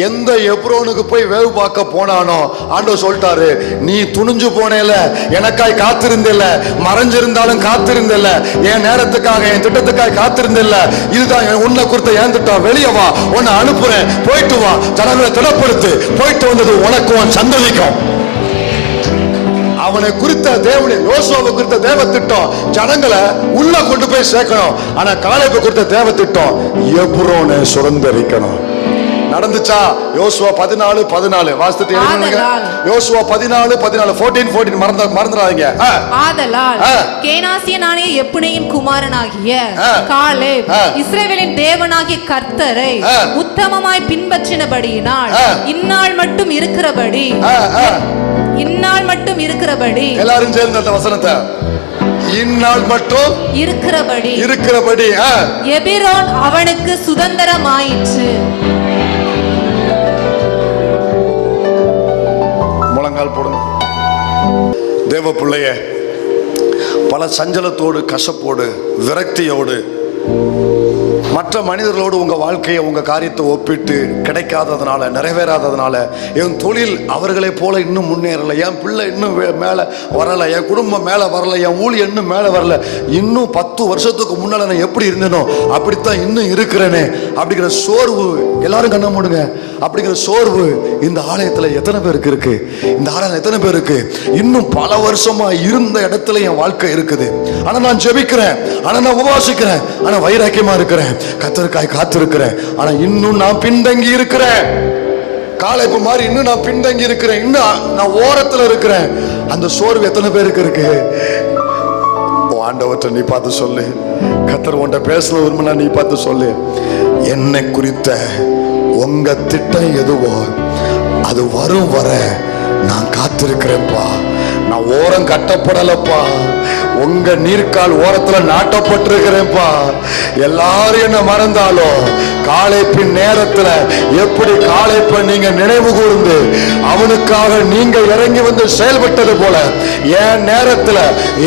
எந்த எப்ரோனுக்கு போய் வேவு பார்க்க போனானோ ஆண்டவர் சொல்லிட்டாரு, நீ துணிஞ்சு போனேல, எனக்காய் காத்திருந்தில்ல, மறைஞ்சிருந்தாலும் காத்திருந்தில்ல, என் நேரத்துக்காக, என் திட்டத்துக்காக காத்திருந்தில்ல, இதுதான் உன்னை குறித்த என் திட்டம், வெளியே வா, உன்னை அனுப்புறேன், போயிட்டு வா, ஜனங்களை திடப்படுத்து. போயிட்டு வந்தது உனக்கும் உன் சந்ததிக்கும். அவனை குறித்த தேவனை, யோசுவாவை குறித்த தேவ திட்டம் ஜனங்களை உள்ள கொண்டு போய் சேர்க்கணும். ஆனா காலேபு குறித்த தேவ திட்டம் எப்ரோனை சுதந்தரிக்கணும். நடந்துச்சா? யோசுவா 14:14 வாசித்துட்டு எழுதுங்க. யோசுவா 14:14 14 மறந்துடாதீங்க. ஆதலால் கேனாசியனாகிய எப்புனேயின் குமாரனாகிய காலேப் இஸ்ரவேலின் தேவனாகிய கர்த்தரை உத்தமமாய் பின்பற்றினபடியினால் இந்நாள் மட்டும் இருக்கிறபடி, இந்நாள் மட்டும் இருக்கிறபடி, எல்லாரும் சேர்ந்து அந்த வசனத்தை, இந்நாள் மட்டும் இருக்கிறபடி எபிரோன் அவனுக்கு சுதந்திரமாயிற்று. முழங்கால் போடுங்க. தேவ பிள்ளைய, பல சஞ்சலத்தோடு, கசப்போடு, விரக்தியோடு மற்ற மனிதர்களோடு உங்க வாழ்க்கையை உங்க காரியத்தை ஒப்பிட்டு கிடைக்காததுனால, நிறைவேறாததுனால, என் தொழில் அவர்களை போல இன்னும் முன்னேறலை, என் பிள்ளை இன்னும் மேலே வரலை, என் குடும்பம் மேலே வரலை, என் ஊழியம் இன்னும் மேலே வரல, இன்னும் 10 வருஷத்துக்கு முன்னால நான் எப்படி இருந்தேனோ அப்படித்தான் இன்னும் இருக்கிறேனே அப்படிங்கிற சோர்வு. எல்லாரும் கண்ண மூடுங்க. அப்படிங்கிற சோர்வு இந்த ஆலயத்தில் எத்தனை பேருக்கு இருக்கு? இந்த ஆலயம் எத்தனை பேருக்கு இன்னும் பல வருஷமா இருந்த இடத்துல என் வாழ்க்கை இருக்குது. ஆனா நான் ஜெபிக்கிறேன், ஆனா நான் உபவாசிக்கிறேன், ஆனா வைராக்கியமா இருக்கிறேன், கர்த்தருக்காய் காத்திருக்கிறேன், ஆனா இன்னும் நான் பின்தங்கி இருக்கிறேன். காலைப்பு மாதிரி இன்னும் நான் பின்தங்கி இருக்கிறேன், இன்னும் நான் ஓரத்துல இருக்கிறேன். அந்த சோர்வு எத்தனை பேருக்கு இருக்கு? ஆண்டவற்றை நீ பார்த்து சொல்லு. கர்த்தர் உன்கிட்ட பேசல விரும்பினா நீ பார்த்து சொல்லு. என்னை குறித்த உங்க திட்டம் எதுவோ அது வரும் வர நான் காத்திருக்கிறேன்ப்பா. நான் ஓரம் கட்டப்படலப்பா, உங்க நீர்க்கால் ஓரத்துல நாட்டப்பட்டிருக்கிறேன்ப்பா. எல்லாரும் என்ன மறந்தாலும் காலைப்பின் நேரத்துல எப்படி காலைப்ப நீங்க நினைவு கூர்ந்து அவனுக்காக நீங்க இறங்கி வந்து செயல்பட்டது போல என் நேரத்துல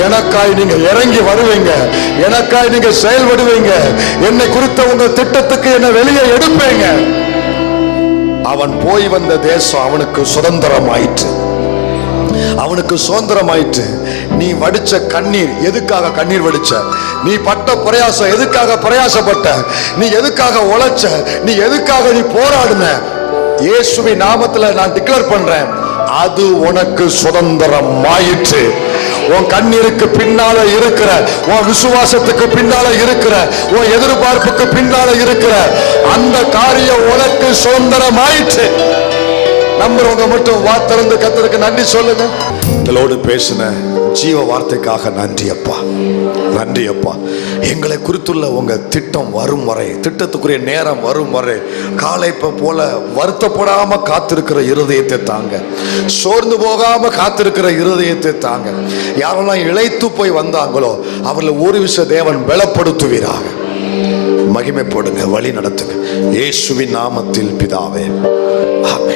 எனக்காய் நீங்க இறங்கி வருவீங்க, எனக்காய் நீங்க செயல்படுவீங்க. என்னை குறித்த உங்க திட்டத்துக்கு என்ன வெளியே எடுப்பீங்க. அவன் போய் வந்த தேசம் அவனுக்கு சுதந்திரம் ஆயிற்று, அவனுக்கு சுதந்திரம் ஆயிற்று. நீ வடிச்ச கண்ணீர் எதுக்காக கண்ணீர் வடிச்ச? நீ பட்ட பிரயாசம் எதுக்காக பிரயாசப்பட்ட? நீ எதுக்காக உழைச்ச? நீ எதுக்காக நீ போராடின? இயேசுவின் நாமத்துல நான் டிக்ளேர் பண்றேன், அது உனக்கு சுதந்திரம் ஆயிற்று. உன் கண்ணீருக்கு பின்னால இருக்கிற, உன் விசுவாசத்துக்கு பின்னால இருக்கிற, உன் எதிர்பார்ப்புக்கு பின்னால இருக்கிற அந்த காரியம் உனக்கு சுதந்திரம் ஆயிற்று. நம்புறவங்க மட்டும் வார்த்தை கர்த்தருக்கு நன்றி சொல்லுங்க. இதோடு பேசின ஜீவ வார்த்தைக்காக நன்றி அப்பா, நன்றி அப்பா. எங்களை குறித்துள்ள உங்க திட்டம் வரும் வரை, திட்டத்துக்குரிய நேரம் வரும் வரை காலைப்ப போல வருத்தப்படாம காத்திருக்கிற இருதயத்தை தாங்க, சோர்ந்து போகாம காத்திருக்கிற இருதயத்தை தாங்க. யாரெல்லாம் இளைத்து போய் வந்தாங்களோ அவர்களை ஒரு விஷயம் தேவன் பலப்படுத்துவீராக. மகிமைப்படுங்க, வழி நடத்துங்க. இயேசுவின் நாமத்தில் பிதாவே, ஆமென்.